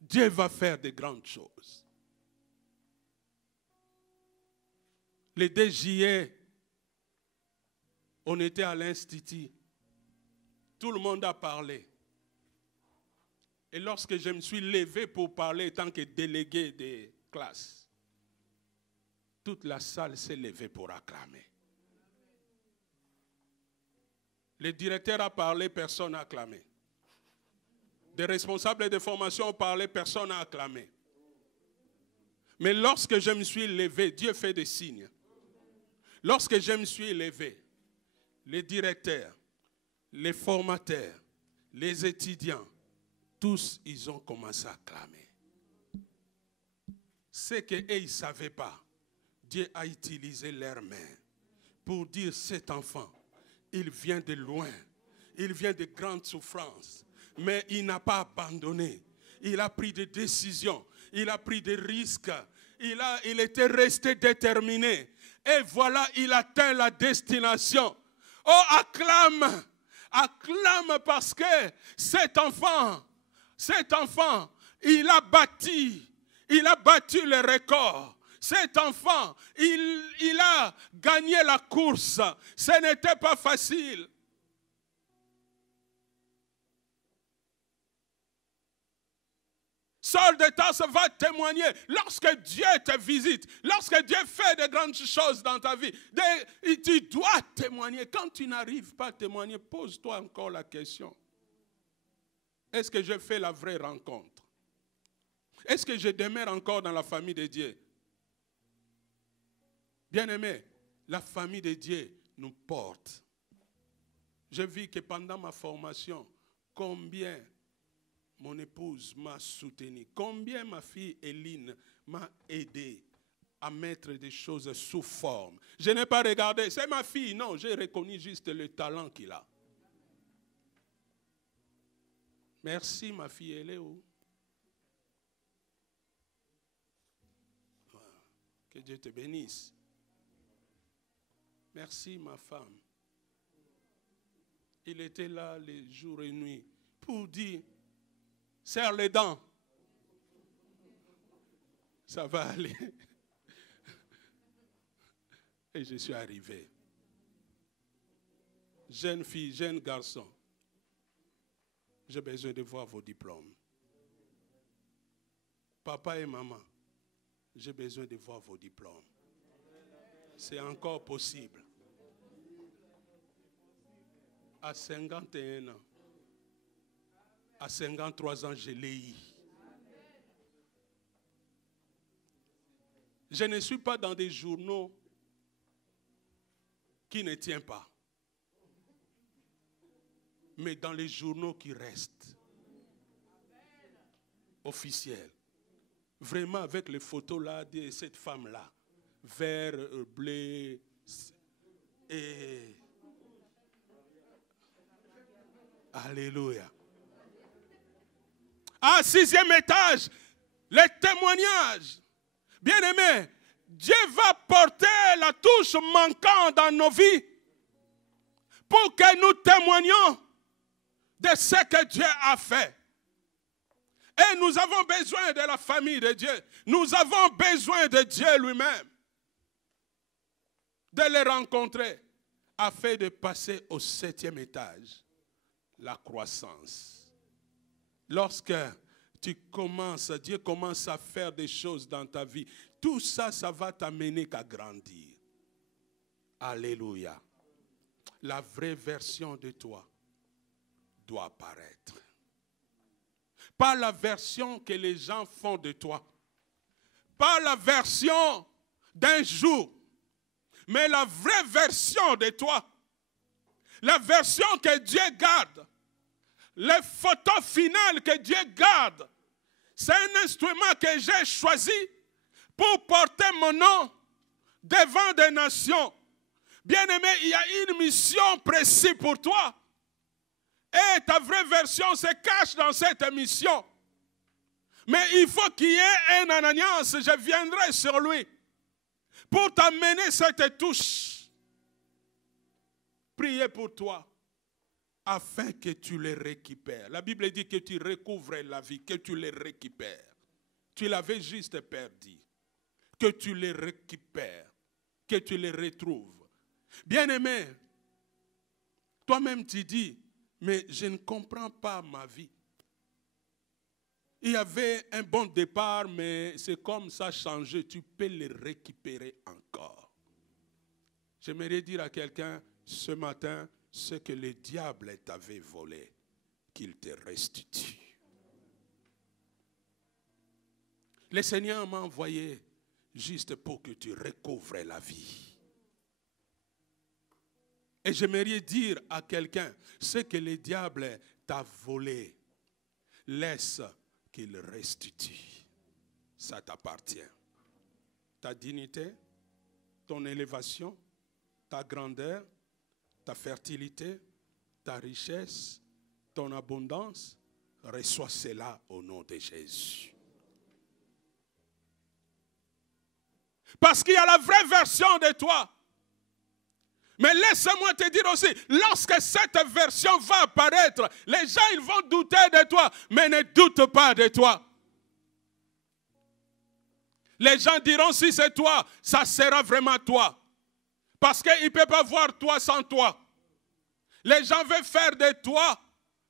Dieu va faire de grandes choses. Le 2 juillet, on était à l'Institut. Tout le monde a parlé. Et lorsque je me suis levé pour parler en tant que délégué des classes, toute la salle s'est levée pour acclamer. Le directeur a parlé, personne n'a acclamé. Des responsables de formation ont parlé, personne n'a acclamé. Mais lorsque je me suis levé, Dieu fait des signes. Lorsque je me suis levé, les directeurs, les formateurs, les étudiants, tous, ils ont commencé à acclamer. C'est qu'eux, ils ne savaient pas. Dieu a utilisé leurs mains pour dire, cet enfant, il vient de loin. Il vient de grandes souffrances. Mais il n'a pas abandonné. Il a pris des décisions. Il a pris des risques. Il était resté déterminé. Et voilà, il atteint la destination. Oh, acclame! Acclame parce que cet enfant, il a battu le record. Cet enfant, il a gagné la course. Ce n'était pas facile. Saul de Tarse va témoigner lorsque Dieu te visite, lorsque Dieu fait de grandes choses dans ta vie. Tu dois témoigner. Quand tu n'arrives pas à témoigner, pose-toi encore la question. Est-ce que je fais la vraie rencontre? Est-ce que je demeure encore dans la famille de Dieu? Bien-aimé, la famille de Dieu nous porte. Je vis que pendant ma formation, combien mon épouse m'a soutenu, combien ma fille Eline m'a aidé à mettre des choses sous forme. Je n'ai pas regardé, c'est ma fille, non, j'ai reconnu juste le talent qu'il a. Merci ma fille, elle est où? Que Dieu te bénisse. Merci ma femme. Il était là les jours et nuits pour dire, serre les dents. Ça va aller. Et je suis arrivé. Jeune fille, jeune garçon. J'ai besoin de voir vos diplômes. Papa et maman, j'ai besoin de voir vos diplômes. C'est encore possible. À 51 ans, à 53 ans, je l'ai eu. Je ne suis pas dans des journaux qui ne tiennent pas, mais dans les journaux qui restent officiels. Vraiment avec les photos là de cette femme-là, vert, bleu et... Alléluia. À 6e étage, les témoignages. Bien-aimés, Dieu va porter la touche manquante dans nos vies pour que nous témoignions de ce que Dieu a fait. Et nous avons besoin de la famille de Dieu. Nous avons besoin de Dieu lui-même. De les rencontrer afin de passer au 7e étage. La croissance. Lorsque tu commences, Dieu commence à faire des choses dans ta vie, tout ça, ça va t'amener qu'à grandir. Alléluia. La vraie version de toi doit apparaître. Pas la version que les gens font de toi. Pas la version d'un jour. Mais la vraie version de toi. La version que Dieu garde. Les photos finales que Dieu garde. C'est un instrument que j'ai choisi pour porter mon nom devant des nations. Bien-aimé, il y a une mission précise pour toi. Et ta vraie version se cache dans cette mission. Mais il faut qu'il y ait un Ananias. Je viendrai sur lui pour t'amener cette touche. Priez pour toi afin que tu les récupères. La Bible dit que tu recouvres la vie, que tu les récupères. Tu l'avais juste perdu. Que tu les récupères, que tu les retrouves. Bien-aimé, toi-même tu dis, mais je ne comprends pas ma vie. Il y avait un bon départ, mais c'est comme ça changé. Tu peux les récupérer encore. J'aimerais dire à quelqu'un ce matin, ce que le diable t'avait volé, qu'il te restitue. Le Seigneur m'a envoyé juste pour que tu recouvres la vie. Et j'aimerais dire à quelqu'un, ce que le diable t'a volé, laisse qu'il restitue. Ça t'appartient. Ta dignité, ton élévation, ta grandeur, ta fertilité, ta richesse, ton abondance, reçois cela au nom de Jésus. Parce qu'il y a la vraie version de toi. Mais laisse-moi te dire aussi, lorsque cette version va apparaître, les gens ils vont douter de toi, mais ne doute pas de toi. Les gens diront si c'est toi, ça sera vraiment toi. Parce qu'ils ne peuvent pas voir toi sans toi. Les gens veulent faire de toi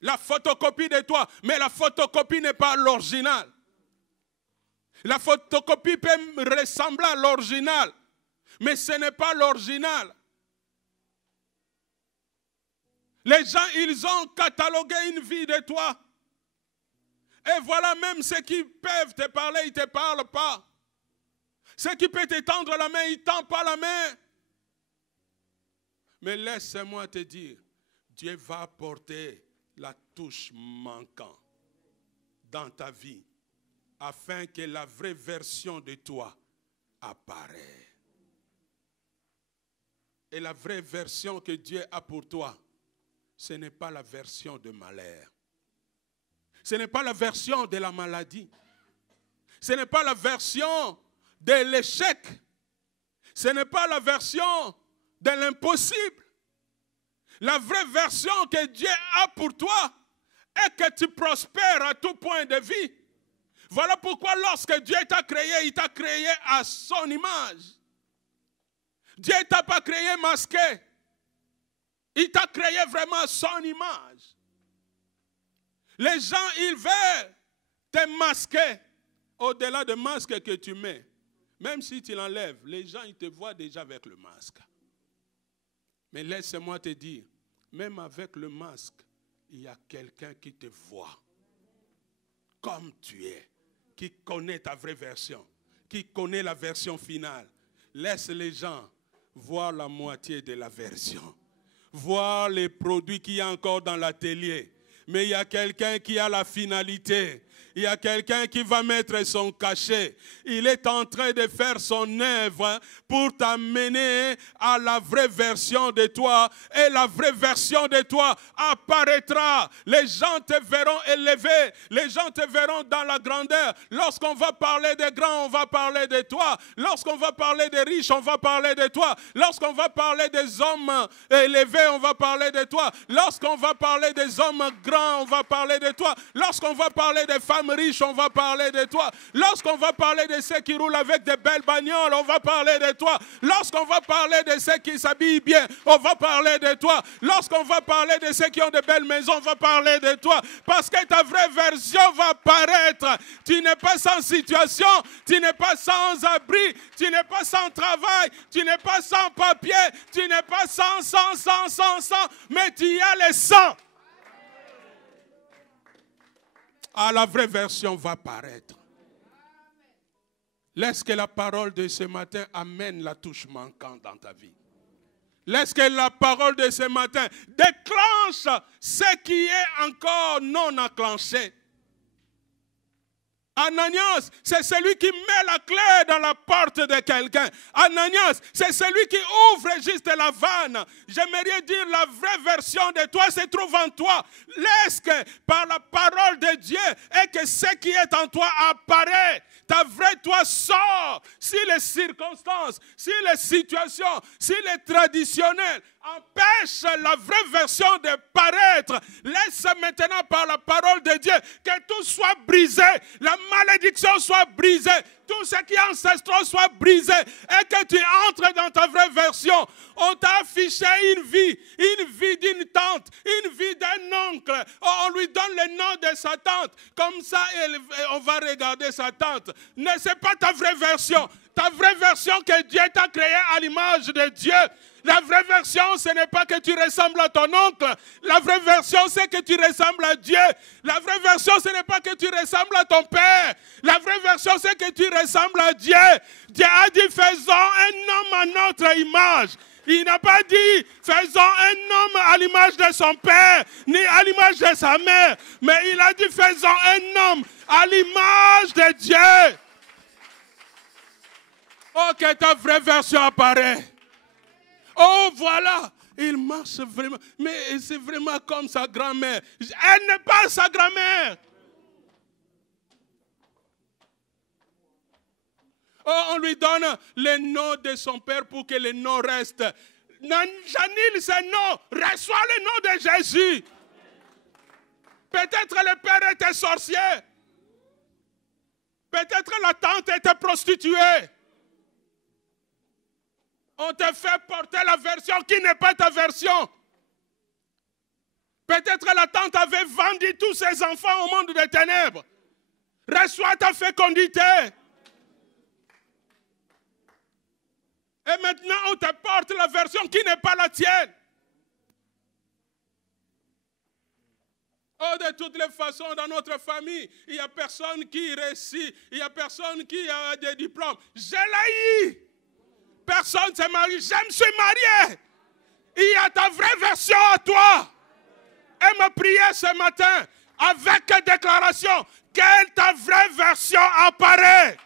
la photocopie de toi, mais la photocopie n'est pas l'original. La photocopie peut ressembler à l'original, mais ce n'est pas l'original. Les gens, ils ont catalogué une vie de toi. Et voilà même ceux qui peuvent te parler, ils ne te parlent pas. Ceux qui peuvent te tendre la main, ils ne tendent pas la main. Mais laisse-moi te dire, Dieu va apporter la touche manquante dans ta vie afin que la vraie version de toi apparaisse. Et la vraie version que Dieu a pour toi, ce n'est pas la version de malheur. Ce n'est pas la version de la maladie. Ce n'est pas la version de l'échec. Ce n'est pas la version de l'impossible. La vraie version que Dieu a pour toi est que tu prospères à tout point de vie. Voilà pourquoi lorsque Dieu t'a créé, il t'a créé à son image. Dieu ne t'a pas créé masqué. Il t'a créé vraiment à son image. Les gens, ils veulent te masquer. Au-delà du masque que tu mets, même si tu l'enlèves, les gens, ils te voient déjà avec le masque. Mais laisse-moi te dire, même avec le masque, il y a quelqu'un qui te voit comme tu es, qui connaît ta vraie version, qui connaît la version finale. Laisse les gens voir la moitié de la version, voir les produits qu'il y a encore dans l'atelier. Mais il y a quelqu'un qui a la finalité. Il y a quelqu'un qui va mettre son cachet. Il est en train de faire son œuvre pour t'amener à la vraie version de toi. Et la vraie version de toi apparaîtra. Les gens te verront élevé. Les gens te verront dans la grandeur. Lorsqu'on va parler des grands, on va parler de toi. Lorsqu'on va parler des riches, on va parler de toi. Lorsqu'on va parler des hommes élevés, on va parler de toi. Lorsqu'on va parler des hommes grands, on va parler de toi. Lorsqu'on va parler des femmes riches, on va parler de toi. Lorsqu'on va parler de ceux qui roulent avec des belles bagnoles, on va parler de toi. Lorsqu'on va parler de ceux qui s'habillent bien, on va parler de toi. Lorsqu'on va parler de ceux qui ont de belles maisons, on va parler de toi. Parce que ta vraie version va paraître. Tu n'es pas sans situation, tu n'es pas sans abri, tu n'es pas sans travail, tu n'es pas sans papier, tu n'es pas sans, mais tu as le sang. Ah, la vraie version va paraître. Laisse que la parole de ce matin amène la touche manquante dans ta vie. Laisse que la parole de ce matin déclenche ce qui est encore non enclenché. Ananias, c'est celui qui met la clé dans la porte de quelqu'un. Ananias, c'est celui qui ouvre juste la vanne. J'aimerais dire la vraie version de toi se trouve en toi. Laisse que par la parole de Dieu et que ce qui est en toi apparaît. Ta vraie toi sort. Si les circonstances, si les situations, si les traditionnels empêchent la vraie version de paraître, laisse maintenant par la parole de Dieu que tout soit brisé, la malédiction soit brisée, tout ce qui est ancestral soit brisé et que tu entres dans ta vraie version. On t'a affiché une vie d'une tante, une vie d'un oncle. On lui donne le nom de sa tante. Comme ça, on va regarder sa tante. Ne, c'est pas ta vraie version. Ta vraie version que Dieu t'a créée à l'image de Dieu. La vraie version, ce n'est pas que tu ressembles à ton oncle. La vraie version, c'est que tu ressembles à Dieu. La vraie version, ce n'est pas que tu ressembles à ton père. La vraie version, c'est que tu ressembles à Dieu. Dieu a dit, faisons un homme à notre image. Il n'a pas dit, faisons un homme à l'image de son père, ni à l'image de sa mère. Mais il a dit, faisons un homme à l'image de Dieu. Oh, que ta vraie version apparaît. Oh, voilà, il marche vraiment. Mais c'est vraiment comme sa grand-mère. Elle n'est pas sa grand-mère. Oh, on lui donne le nom de son père pour que le nom reste. J'annule ce nom. Reçois le nom de Jésus. Peut-être le père était sorcier. Peut-être la tante était prostituée. On te fait porter la version qui n'est pas ta version. Peut-être la tante avait vendu tous ses enfants au monde des ténèbres. Reçois ta fécondité. Et maintenant, on te porte la version qui n'est pas la tienne. Oh, de toutes les façons, dans notre famille, il n'y a personne qui réussit. Il n'y a personne qui a des diplômes. Je l'ai eu. Personne ne s'est marié. Je me suis marié. Il y a ta vraie version à toi. Et me prier ce matin avec déclaration que ta vraie version apparaît.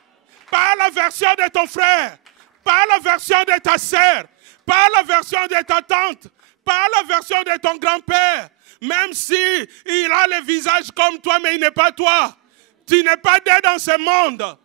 Pas la version de ton frère. Pas la version de ta sœur. Pas la version de ta tante. Pas la version de ton grand-père. Même si il a le visage comme toi, mais il n'est pas toi. Tu n'es pas né dans ce monde.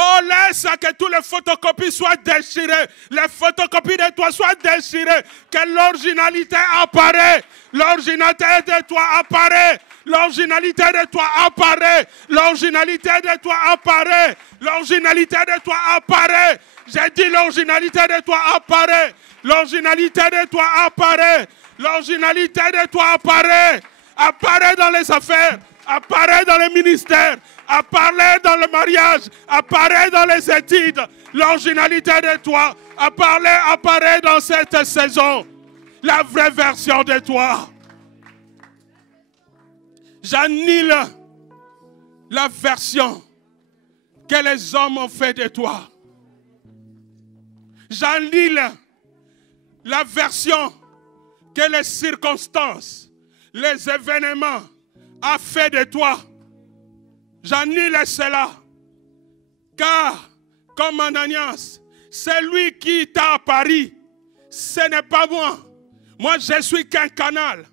Oh, laisse que toutes les photocopies soient déchirées. Les photocopies de toi soient déchirées. Que l'originalité apparaît. L'originalité de toi apparaît. L'originalité de toi apparaît. L'originalité de toi apparaît. L'originalité de toi apparaît. J'ai dit l'originalité de toi apparaît. L'originalité de toi apparaît. L'originalité de toi apparaît. Apparaît dans les affaires. Apparaît dans les ministères. Apparaît dans le mariage. Apparaît dans les études. L'originalité de toi apparaît dans cette saison. La vraie version de toi. J'annule la version que les hommes ont fait de toi. J'annule la version que les circonstances, les événements ont fait de toi. J'annule cela. Car, comme Ananias, c'est lui qui t'a apparu. Ce n'est pas moi. Moi, je suis qu'un canal.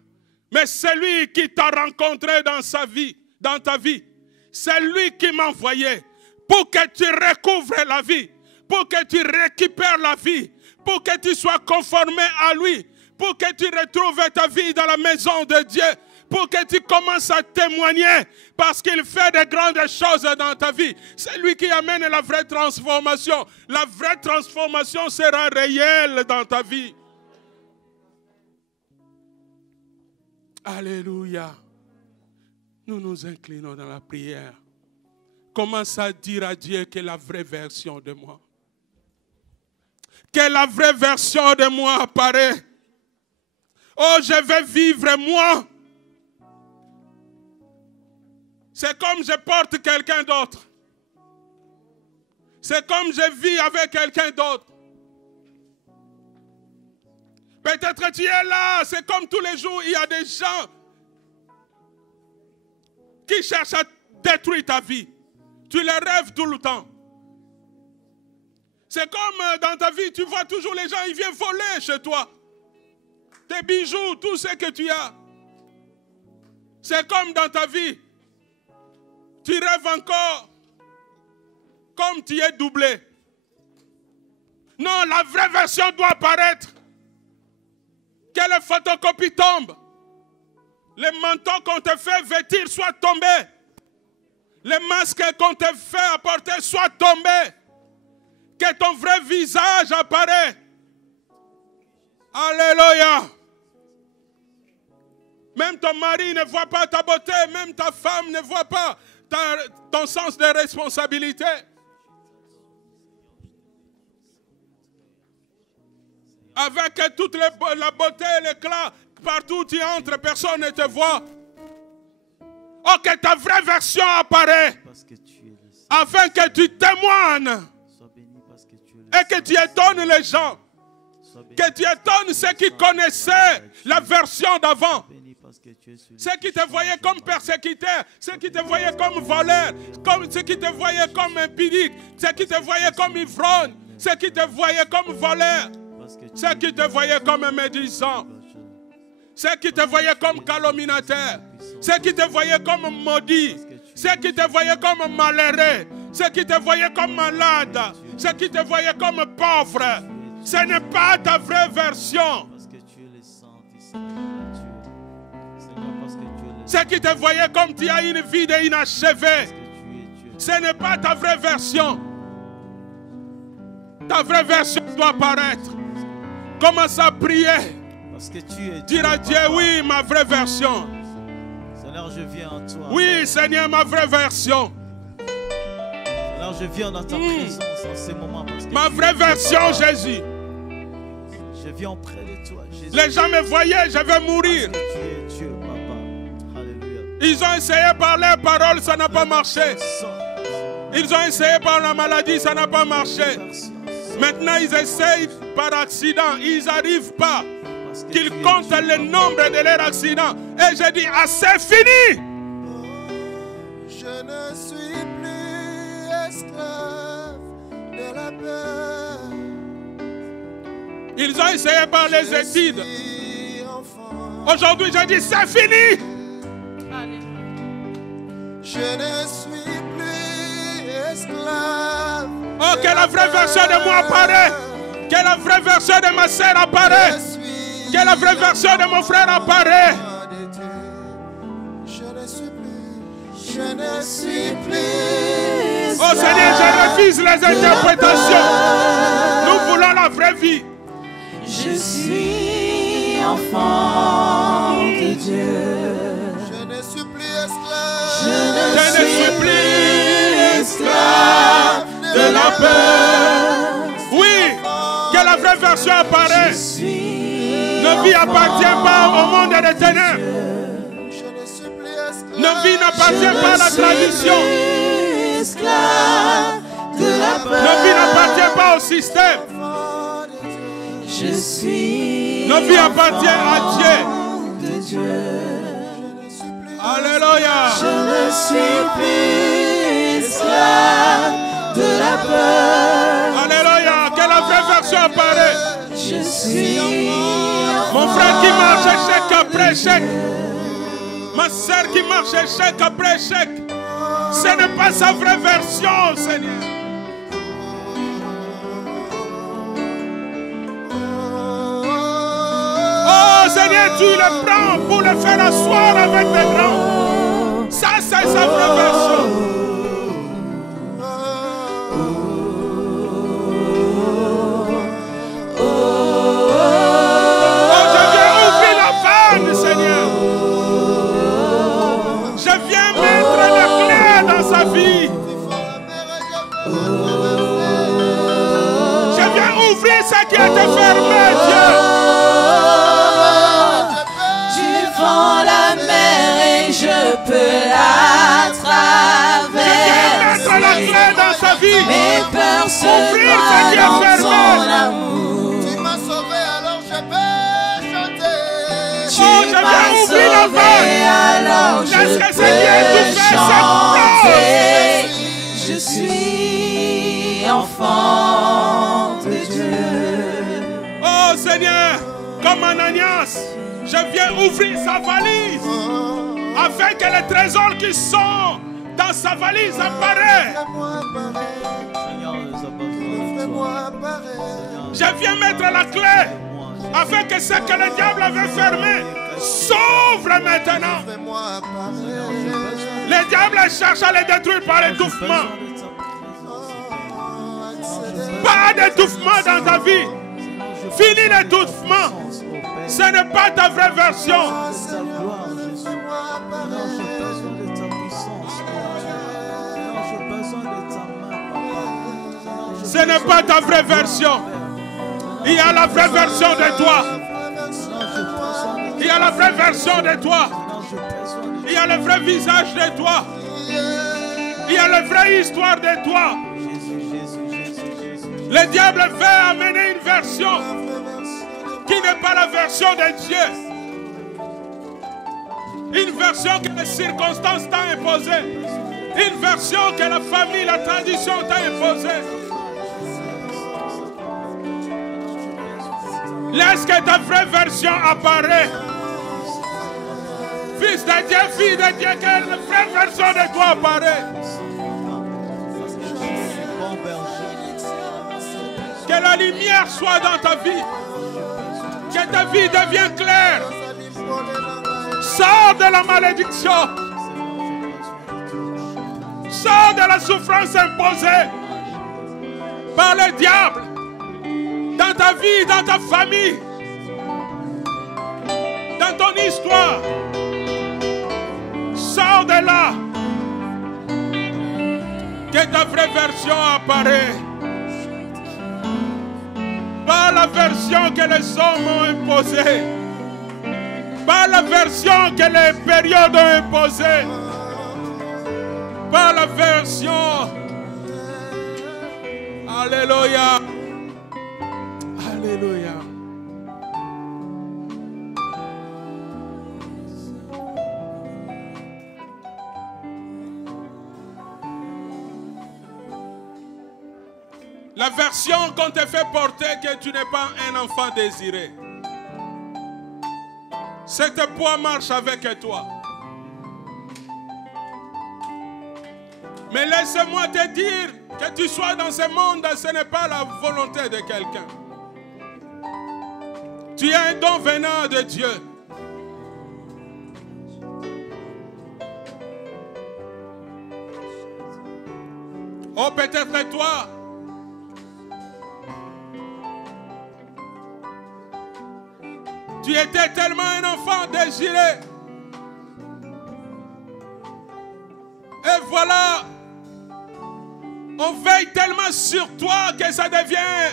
Mais c'est lui qui t'a rencontré dans sa vie, dans ta vie. C'est lui qui m'a envoyé pour que tu recouvres la vie, pour que tu récupères la vie, pour que tu sois conformé à lui, pour que tu retrouves ta vie dans la maison de Dieu, pour que tu commences à témoigner parce qu'il fait de grandes choses dans ta vie. C'est lui qui amène la vraie transformation. La vraie transformation sera réelle dans ta vie. Alléluia. Nous nous inclinons dans la prière. Commence à dire à Dieu que la vraie version de moi. Que la vraie version de moi apparaît. Oh, je vais vivre moi. C'est comme je porte quelqu'un d'autre. C'est comme je vis avec quelqu'un d'autre. Peut-être tu es là, c'est comme tous les jours, il y a des gens qui cherchent à détruire ta vie. Tu les rêves tout le temps. C'est comme dans ta vie, tu vois toujours les gens, ils viennent voler chez toi. Tes bijoux, tout ce que tu as. C'est comme dans ta vie. Tu rêves encore comme tu es doublé. Non, la vraie version doit apparaître. Que les photocopies tombent. Les manteaux qu'on te fait vêtir soient tombés. Les masques qu'on te fait apporter soient tombés. Que ton vrai visage apparaît. Alléluia. Même ton mari ne voit pas ta beauté, même ta femme ne voit pas ton sens de responsabilité. Avec toute la beauté et l'éclat, partout où tu entres, personne ne te voit. Oh, que ta vraie version apparaît. Afin que tu témoignes. Et que tu étonnes les gens. Que tu étonnes ceux qui connaissaient la version d'avant. Ceux qui te voyaient comme persécuteur, ceux qui te voyaient comme voleur, ceux qui te voyaient comme impudique, ceux qui te voyaient comme ivrogne, ceux qui te voyaient comme voleur, ceux qui te voyaient comme médisant, ceux qui te voyaient comme calomniateur, ceux qui te voyaient comme maudit, ceux qui te voyaient comme malheureux, ceux qui te voyaient comme malade, ceux qui te voyaient comme pauvre. Ce n'est pas ta vraie version. Ceux qui te voyaient comme tu as une vie inachevée. Ce n'est pas ta vraie version. Ta vraie version doit apparaître. Commence à prier. Dire à Dieu, oui, ma vraie version. Seigneur, je viens en toi. Oui, Seigneur, ma vraie version. Seigneur, je viens dans ta présence en ces moments. Parce que ma vraie version, Jésus. Je viens auprès de toi, Jésus. Les gens me voyaient, je vais mourir. Parce que tu es Dieu, Papa. Alléluia. Ils ont essayé par les paroles, ça n'a pas marché. Ils ont essayé par la maladie, ça n'a pas marché. Maintenant, ils essayent par accident. Ils n'arrivent pas. Qu'ils comptent le nombre de leurs accidents. Et je dis, c'est fini. Je ne suis plus esclave de la peur. Ils ont essayé par les études. Aujourd'hui, je dis, c'est fini. Je ne suis plus esclave. Oh, que la vraie version de moi apparaît. Que la vraie version de ma sœur apparaît. Que la vraie version de mon frère apparaît. Je ne suis plus. Oh Seigneur, je refuse les interprétations. Nous voulons la vraie vie. Je suis enfant de Dieu. Je ne suis plus esclave. Je ne suis plus esclave de la peur. Oui, que la vraie version apparaît. Nos vies n'appartiennent pas au monde des ténèbres. Nos vies n'appartiennent pas à la tradition. Nos vies n'appartiennent pas au système. Nos vies appartiennent à Dieu. Alléluia. Je ne suis plus esclave de la peur. Alléluia. Que la vraie version apparaît. Je suis mon frère qui marche échec après échec. Ma soeur qui marche échec après échec. Ce n'est pas sa vraie version, Seigneur. Oh Seigneur, tu le prends pour le faire asseoir avec les grands. Ça, c'est sa vraie version. Vie. Je viens ouvrir ce qui a été fermé, Dieu. Tu fends la mer et je peux la traverser. Je viens mettre la clé dans sa vie. Mes peurs se noient dans ton amour. Tu m'as sauvé, alors je peux chanter. Tu m'as sauvé, alors je peux chanter. suis enfant de Dieu. Oh Seigneur, comme Ananias, je viens ouvrir sa valise afin que les trésors qui sont dans sa valise apparaissent. Je viens mettre la clé afin que ce que le diable avait fermé s'ouvre maintenant. Le diable cherche à les détruire par l'étouffement. Pas d'étouffement dans ta vie. Fini l'étouffement. Ce n'est pas ta vraie version. Ce n'est pas ta vraie version. Il y a la vraie version de toi. Il y a la vraie version de toi. Il y a le vrai visage de toi. Il y a la vraie histoire de toi. Le diable veut amener une version qui n'est pas la version de Dieu. Une version que les circonstances t'ont imposée. Une version que la famille, la tradition t'a imposée. Laisse que ta vraie version apparaisse. Fils de Dieu, fille de Dieu, que la vraie version de toi apparaisse. Que la lumière soit dans ta vie. Que ta vie devienne claire. Sors de la malédiction. Sors de la souffrance imposée par le diable. Dans ta vie, dans ta famille, dans ton histoire. Sors de là. Que ta vraie version apparaît. Pas la version que les hommes ont imposée. Pas la version que les périodes ont imposée. Pas la version. Alléluia. Alléluia. La version qu'on te fait porter que tu n'es pas un enfant désiré. Cette poids marche avec toi. Mais laisse-moi te dire que tu sois dans ce monde, ce n'est pas la volonté de quelqu'un. Tu es un don venant de Dieu. Oh, peut-être toi. Tu étais tellement un enfant désiré. Et voilà, on veille tellement sur toi que ça devient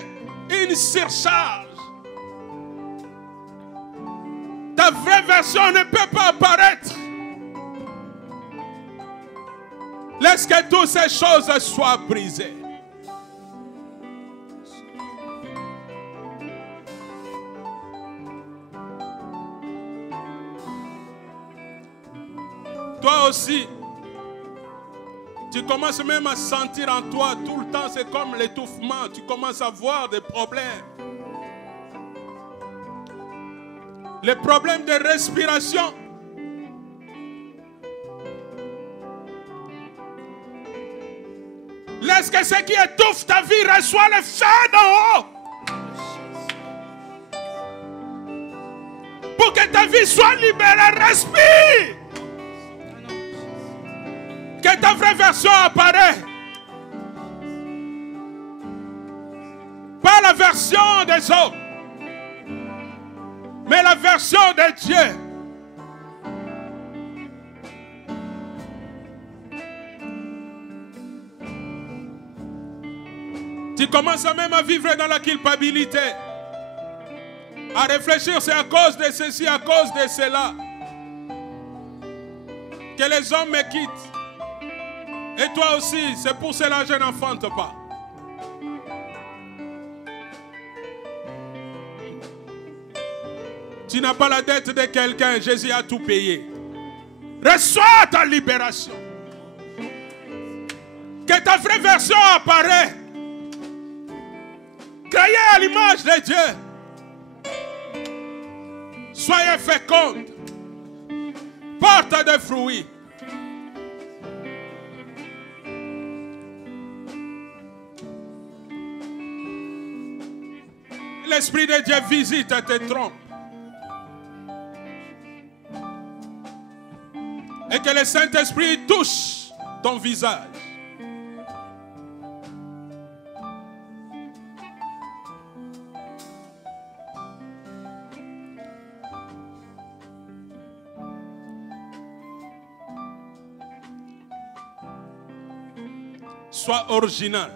une surcharge. Ta vraie version ne peut pas apparaître. Laisse que toutes ces choses soient brisées. Toi aussi, tu commences même à sentir en toi tout le temps, c'est comme l'étouffement. Tu commences à voir des problèmes. Les problèmes de respiration. Laisse que ce qui étouffe ta vie reçoit le feu d'en haut. Pour que ta vie soit libérée, respire. Que ta vraie version apparaît. Pas la version des hommes, mais la version de Dieu. Tu commences même à vivre dans la culpabilité. À réfléchir, c'est à cause de ceci, à cause de cela que les hommes me quittent. Et toi aussi, c'est pour cela que je n'enfante pas. Tu n'as pas la dette de quelqu'un, Jésus a tout payé. Reçois ta libération. Que Que ta vraie version apparaît. Créée à l'image de Dieu. Soyez fécondes. Porte des fruits. L'Esprit de Dieu visite tes troncs. Et que le Saint-Esprit touche ton visage. Sois original.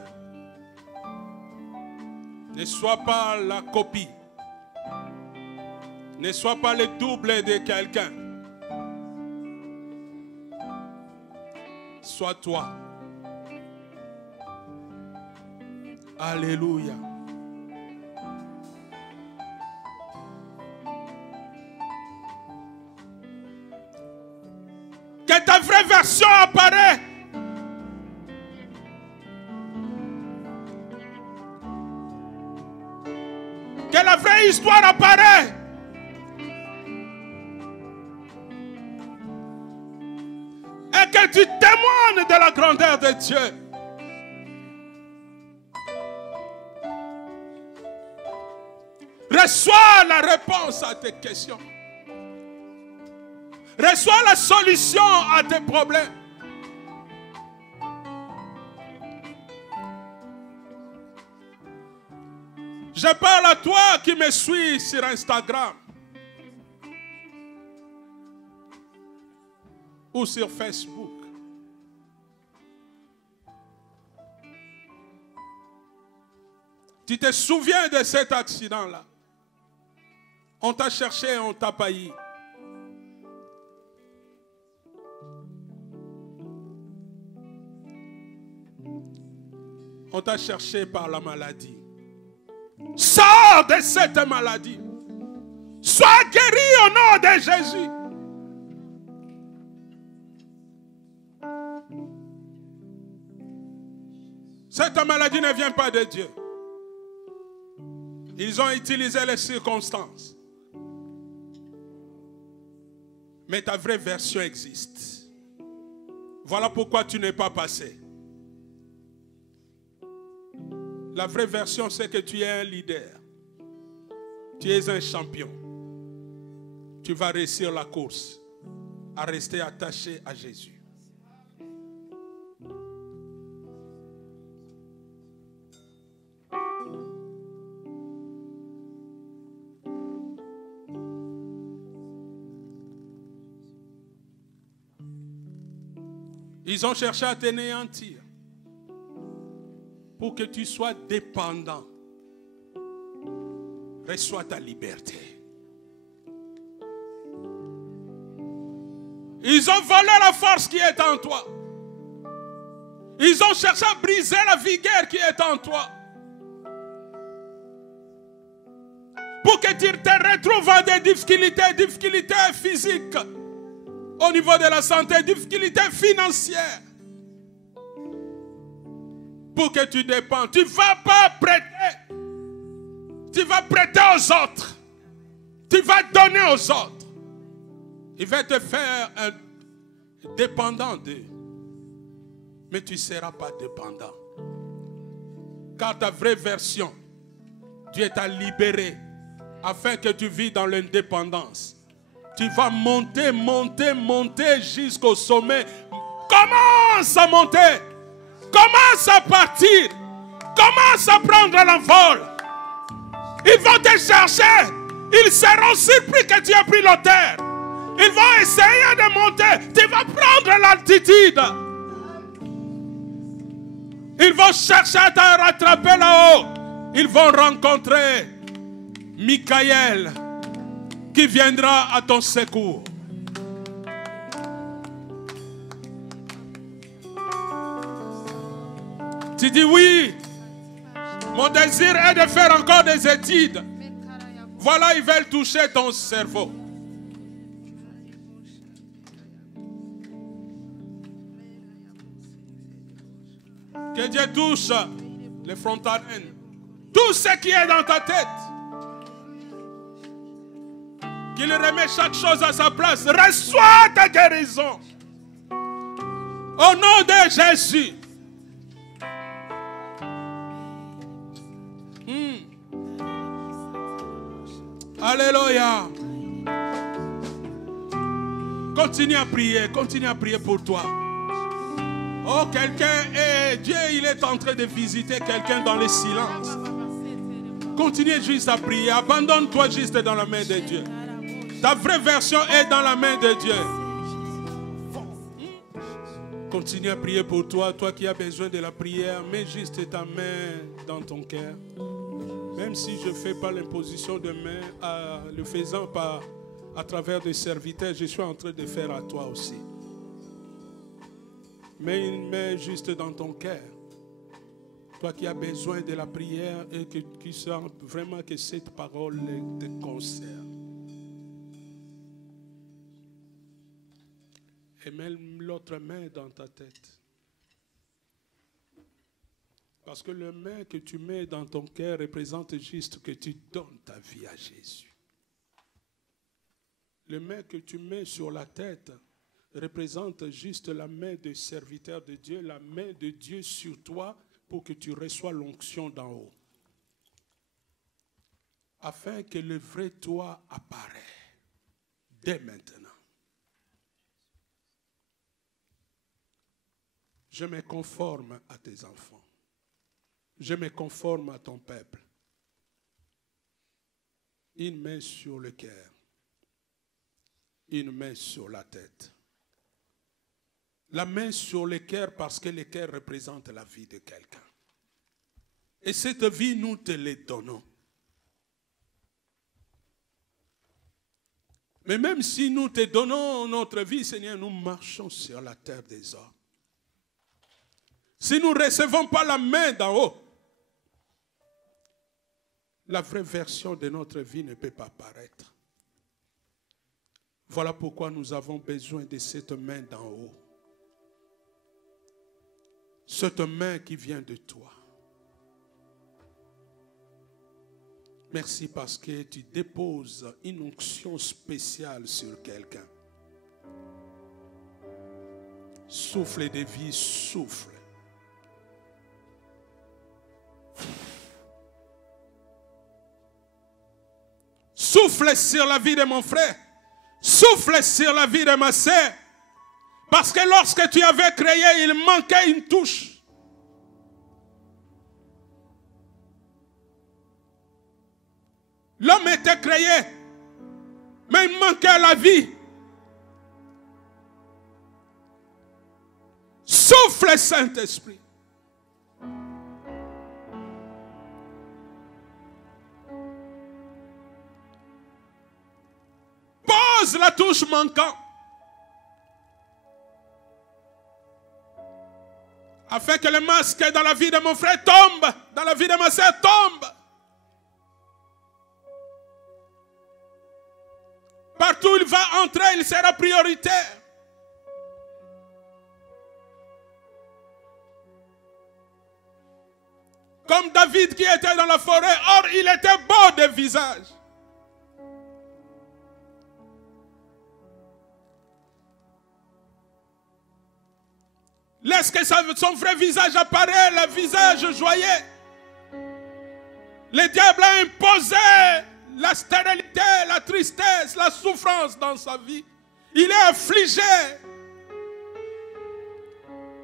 Ne sois pas la copie. Ne sois pas le double de quelqu'un. Sois toi. Alléluia. Que ta vraie version apparaît. Que la vraie histoire apparaît. Et que tu témoignes de la grandeur de Dieu. Reçois la réponse à tes questions. Reçois la solution à tes problèmes. Je parle à toi qui me suis sur Instagram ou sur Facebook. Tu te souviens de cet accident-là? On t'a cherché, on t'a paillé. On t'a cherché par la maladie. Sors de cette maladie. Sois guéri au nom de Jésus. Cette maladie ne vient pas de Dieu. Ils ont utilisé les circonstances. Mais ta vraie version existe. Voilà pourquoi tu n'es pas passé. La vraie version, c'est que tu es un leader. Tu es un champion. Tu vas réussir la course à rester attaché à Jésus. Ils ont cherché à t'anéantir pour que tu sois dépendant. Reçois ta liberté. Ils ont volé la force qui est en toi. Ils ont cherché à briser la vigueur qui est en toi. Pour que tu te retrouves dans des difficultés physiques, au niveau de la santé, difficultés financières. Pour que tu dépendes. Tu ne vas pas prêter. Tu vas prêter aux autres. Tu vas donner aux autres. Il va te faire un dépendant d'eux. Mais tu ne seras pas dépendant. Car ta vraie version, Dieu t'a libéré afin que tu vis dans l'indépendance. Tu vas monter jusqu'au sommet. Commence à monter. Commence à partir. Commence à prendre l'envol. Ils vont te chercher. Ils seront surpris que tu aies pris l'auteur. Ils vont essayer de monter. Tu vas prendre l'altitude. Ils vont chercher à te rattraper là-haut. Ils vont rencontrer Michael qui viendra à ton secours. Tu dis oui, mon désir est de faire encore des études. Voilà, ils veulent toucher ton cerveau. Que Dieu touche les frontalènes. Tout ce qui est dans ta tête. Qu'il remet chaque chose à sa place. Reçois ta guérison. Au nom de Jésus. Alléluia. Continue à prier pour toi. Oh, Dieu, il est en train de visiter quelqu'un dans le silence. Continue juste à prier. Abandonne-toi juste dans la main de Dieu. Ta vraie version est dans la main de Dieu. Continue à prier pour toi. Toi qui as besoin de la prière, mets juste ta main dans ton cœur. Même si je ne fais pas l'imposition de main, le faisant à travers des serviteurs, je suis en train de faire à toi aussi. Mets une main juste dans ton cœur. Toi qui as besoin de la prière et qui sens vraiment que cette parole te concerne. Et mets l'autre main dans ta tête. Parce que le main que tu mets dans ton cœur représente juste que tu donnes ta vie à Jésus. Le main que tu mets sur la tête représente juste la main du serviteur de Dieu, la main de Dieu sur toi pour que tu reçoives l'onction d'en haut. Afin que le vrai toi apparaisse dès maintenant. Je me conforme à tes enfants. Je me conforme à ton peuple. Une main sur le cœur. Une main sur la tête. La main sur le cœur parce que le cœur représente la vie de quelqu'un. Et cette vie, nous te la donnons. Mais même si nous te donnons notre vie, Seigneur, nous marchons sur la terre des hommes. Si nous ne recevons pas la main d'en haut, la vraie version de notre vie ne peut pas apparaître. Voilà pourquoi nous avons besoin de cette main d'en haut. Cette main qui vient de toi. Merci parce que tu déposes une onction spéciale sur quelqu'un. Souffle de vie, souffle. Souffle sur la vie de mon frère. Souffle sur la vie de ma sœur. Parce que lorsque tu avais créé, il manquait une touche. L'homme était créé, mais il manquait la vie. Souffle, Saint-Esprit. Pose la touche manquante. Afin que le masque dans la vie de mon frère tombe, dans la vie de ma soeur tombe. Partout où il va entrer, il sera prioritaire. Comme David qui était dans la forêt, or il était beau de visage. Laisse que son vrai visage apparaisse, le visage joyeux. Le diable a imposé la stérilité, la tristesse, la souffrance dans sa vie. Il est affligé.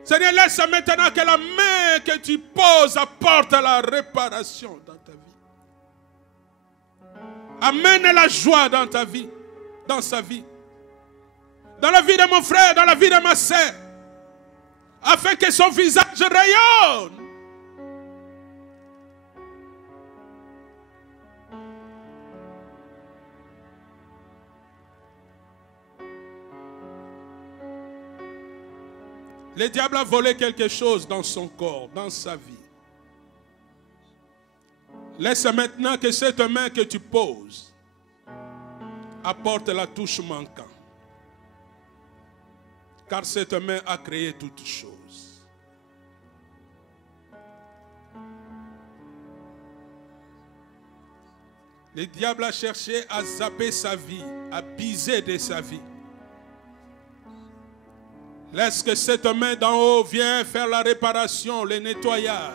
Seigneur, laisse maintenant que la main que tu poses apporte la réparation dans ta vie. Amène la joie dans ta vie, dans sa vie. Dans la vie de mon frère, dans la vie de ma sœur. Afin que son visage rayonne. Le diable a volé quelque chose dans son corps, dans sa vie. Laisse maintenant que cette main que tu poses apporte la touche manquante. Car cette main a créé toutes choses. Le diable a cherché à zapper sa vie, à biser de sa vie. Laisse que cette main d'en haut vienne faire la réparation, le nettoyage.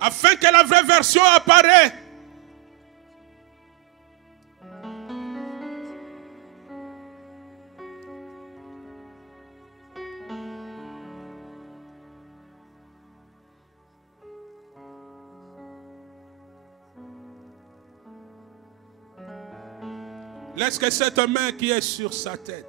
Afin que la vraie version apparaisse. Laisse que cette main qui est sur sa tête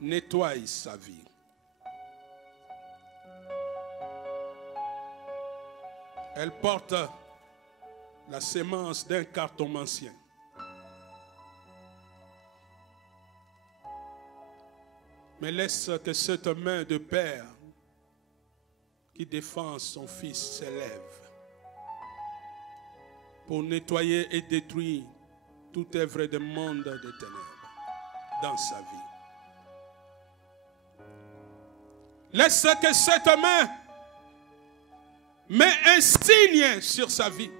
nettoie sa vie. Elle porte la sémence d'un cartomancien. Mais laisse que cette main de père qui défend son fils s'élève pour nettoyer et détruire toute œuvre de monde de ténèbres dans sa vie. Laisse que cette main met un signe sur sa vie.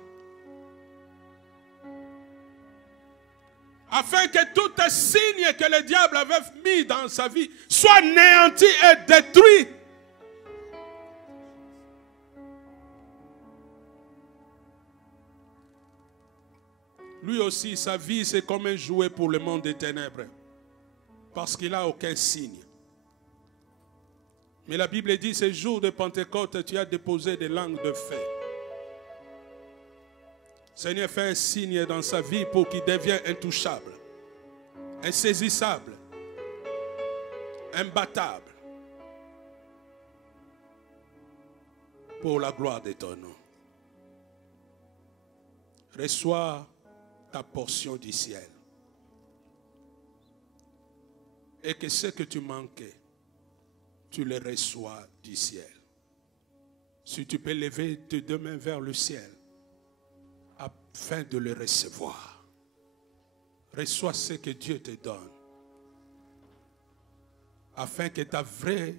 Afin que tout signe que le diable avait mis dans sa vie soit anéanti et détruit. Lui aussi, sa vie, c'est comme un jouet pour le monde des ténèbres. Parce qu'il n'a aucun signe. Mais la Bible dit, ce jour de Pentecôte, tu as déposé des langues de feu. Seigneur, fait un signe dans sa vie pour qu'il devienne intouchable, insaisissable, imbattable. Pour la gloire de ton nom. Reçois ta portion du ciel. Et que ce que tu manquais, tu le reçois du ciel. Si tu peux lever tes deux mains vers le ciel, afin de le recevoir. Reçois ce que Dieu te donne. Afin que ta vraie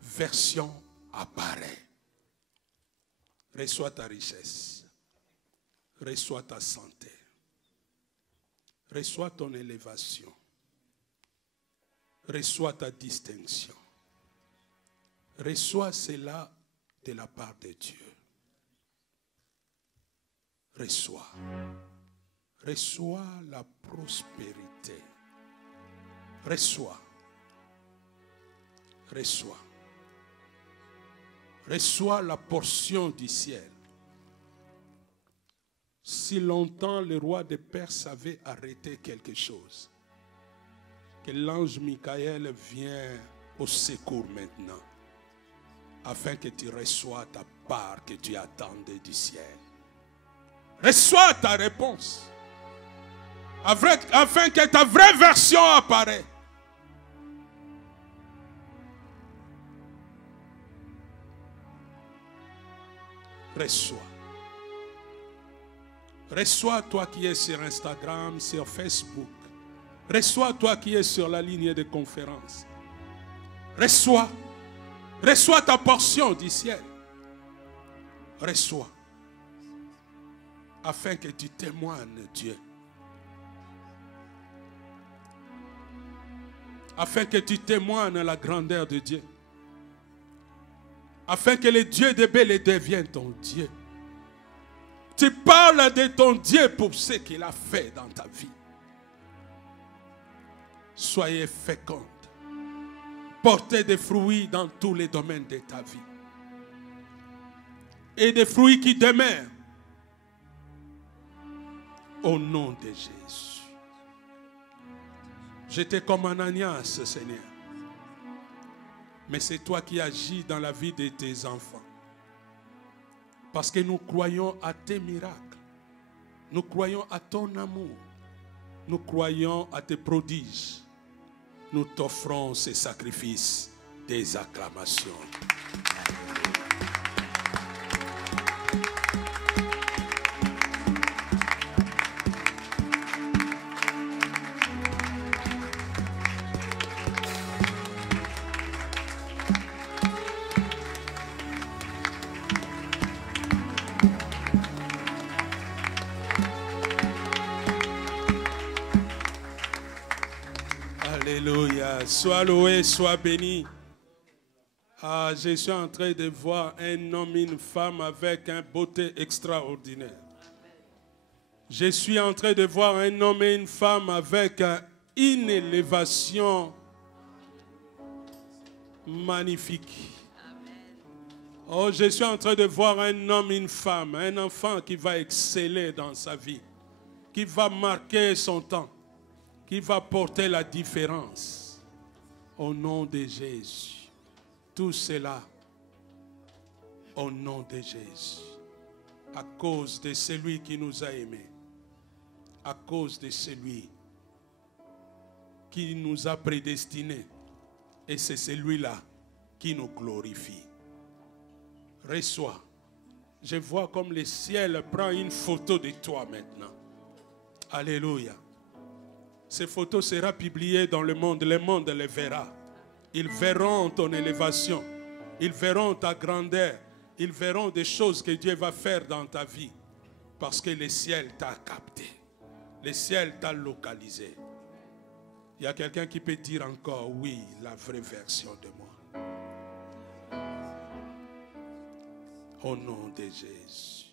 version apparaisse. Reçois ta richesse. Reçois ta santé. Reçois ton élévation. Reçois ta distinction. Reçois cela de la part de Dieu. Reçois. Reçois la prospérité. Reçois. Reçois. Reçois la portion du ciel. Si longtemps le roi de Perse avait arrêté quelque chose, que l'ange Michael vienne au secours maintenant, afin que tu reçois ta part que tu attendais du ciel. Reçois ta réponse, afin que ta vraie version apparaisse. Reçois. Reçois toi qui es sur Instagram, sur Facebook. Reçois toi qui es sur la ligne de conférence. Reçois. Reçois ta portion du ciel. Reçois. Afin que tu témoignes Dieu. Afin que tu témoignes la grandeur de Dieu. Afin que le Dieu de Bel devienne ton Dieu. Tu parles de ton Dieu pour ce qu'il a fait dans ta vie. Soyez fécondes. Portez des fruits dans tous les domaines de ta vie. Et des fruits qui demeurent. Au nom de Jésus. J'étais comme Ananias, Seigneur. Mais c'est toi qui agis dans la vie de tes enfants. Parce que nous croyons à tes miracles. Nous croyons à ton amour. Nous croyons à tes prodiges. Nous t'offrons ces sacrifices des acclamations. Alléluia. Sois loué, sois béni. Ah, je suis en train de voir un homme et une femme avec une beauté extraordinaire. Je suis en train de voir un homme et une femme avec une élévation magnifique. Oh, je suis en train de voir un homme et une femme, un enfant qui va exceller dans sa vie, qui va marquer son temps, qui va porter la différence. Au nom de Jésus. Tout cela, au nom de Jésus. À cause de celui qui nous a aimés. À cause de celui qui nous a prédestinés. Et c'est celui-là qui nous glorifie. Reçois. Je vois comme le ciel prend une photo de toi maintenant. Alléluia. Ces photos seront publiées dans le monde les verra. Ils verront ton élévation. Ils verront ta grandeur. Ils verront des choses que Dieu va faire dans ta vie. Parce que le ciel t'a capté. Le ciel t'a localisé. Il y a quelqu'un qui peut dire encore, oui, la vraie version de moi. Au nom de Jésus.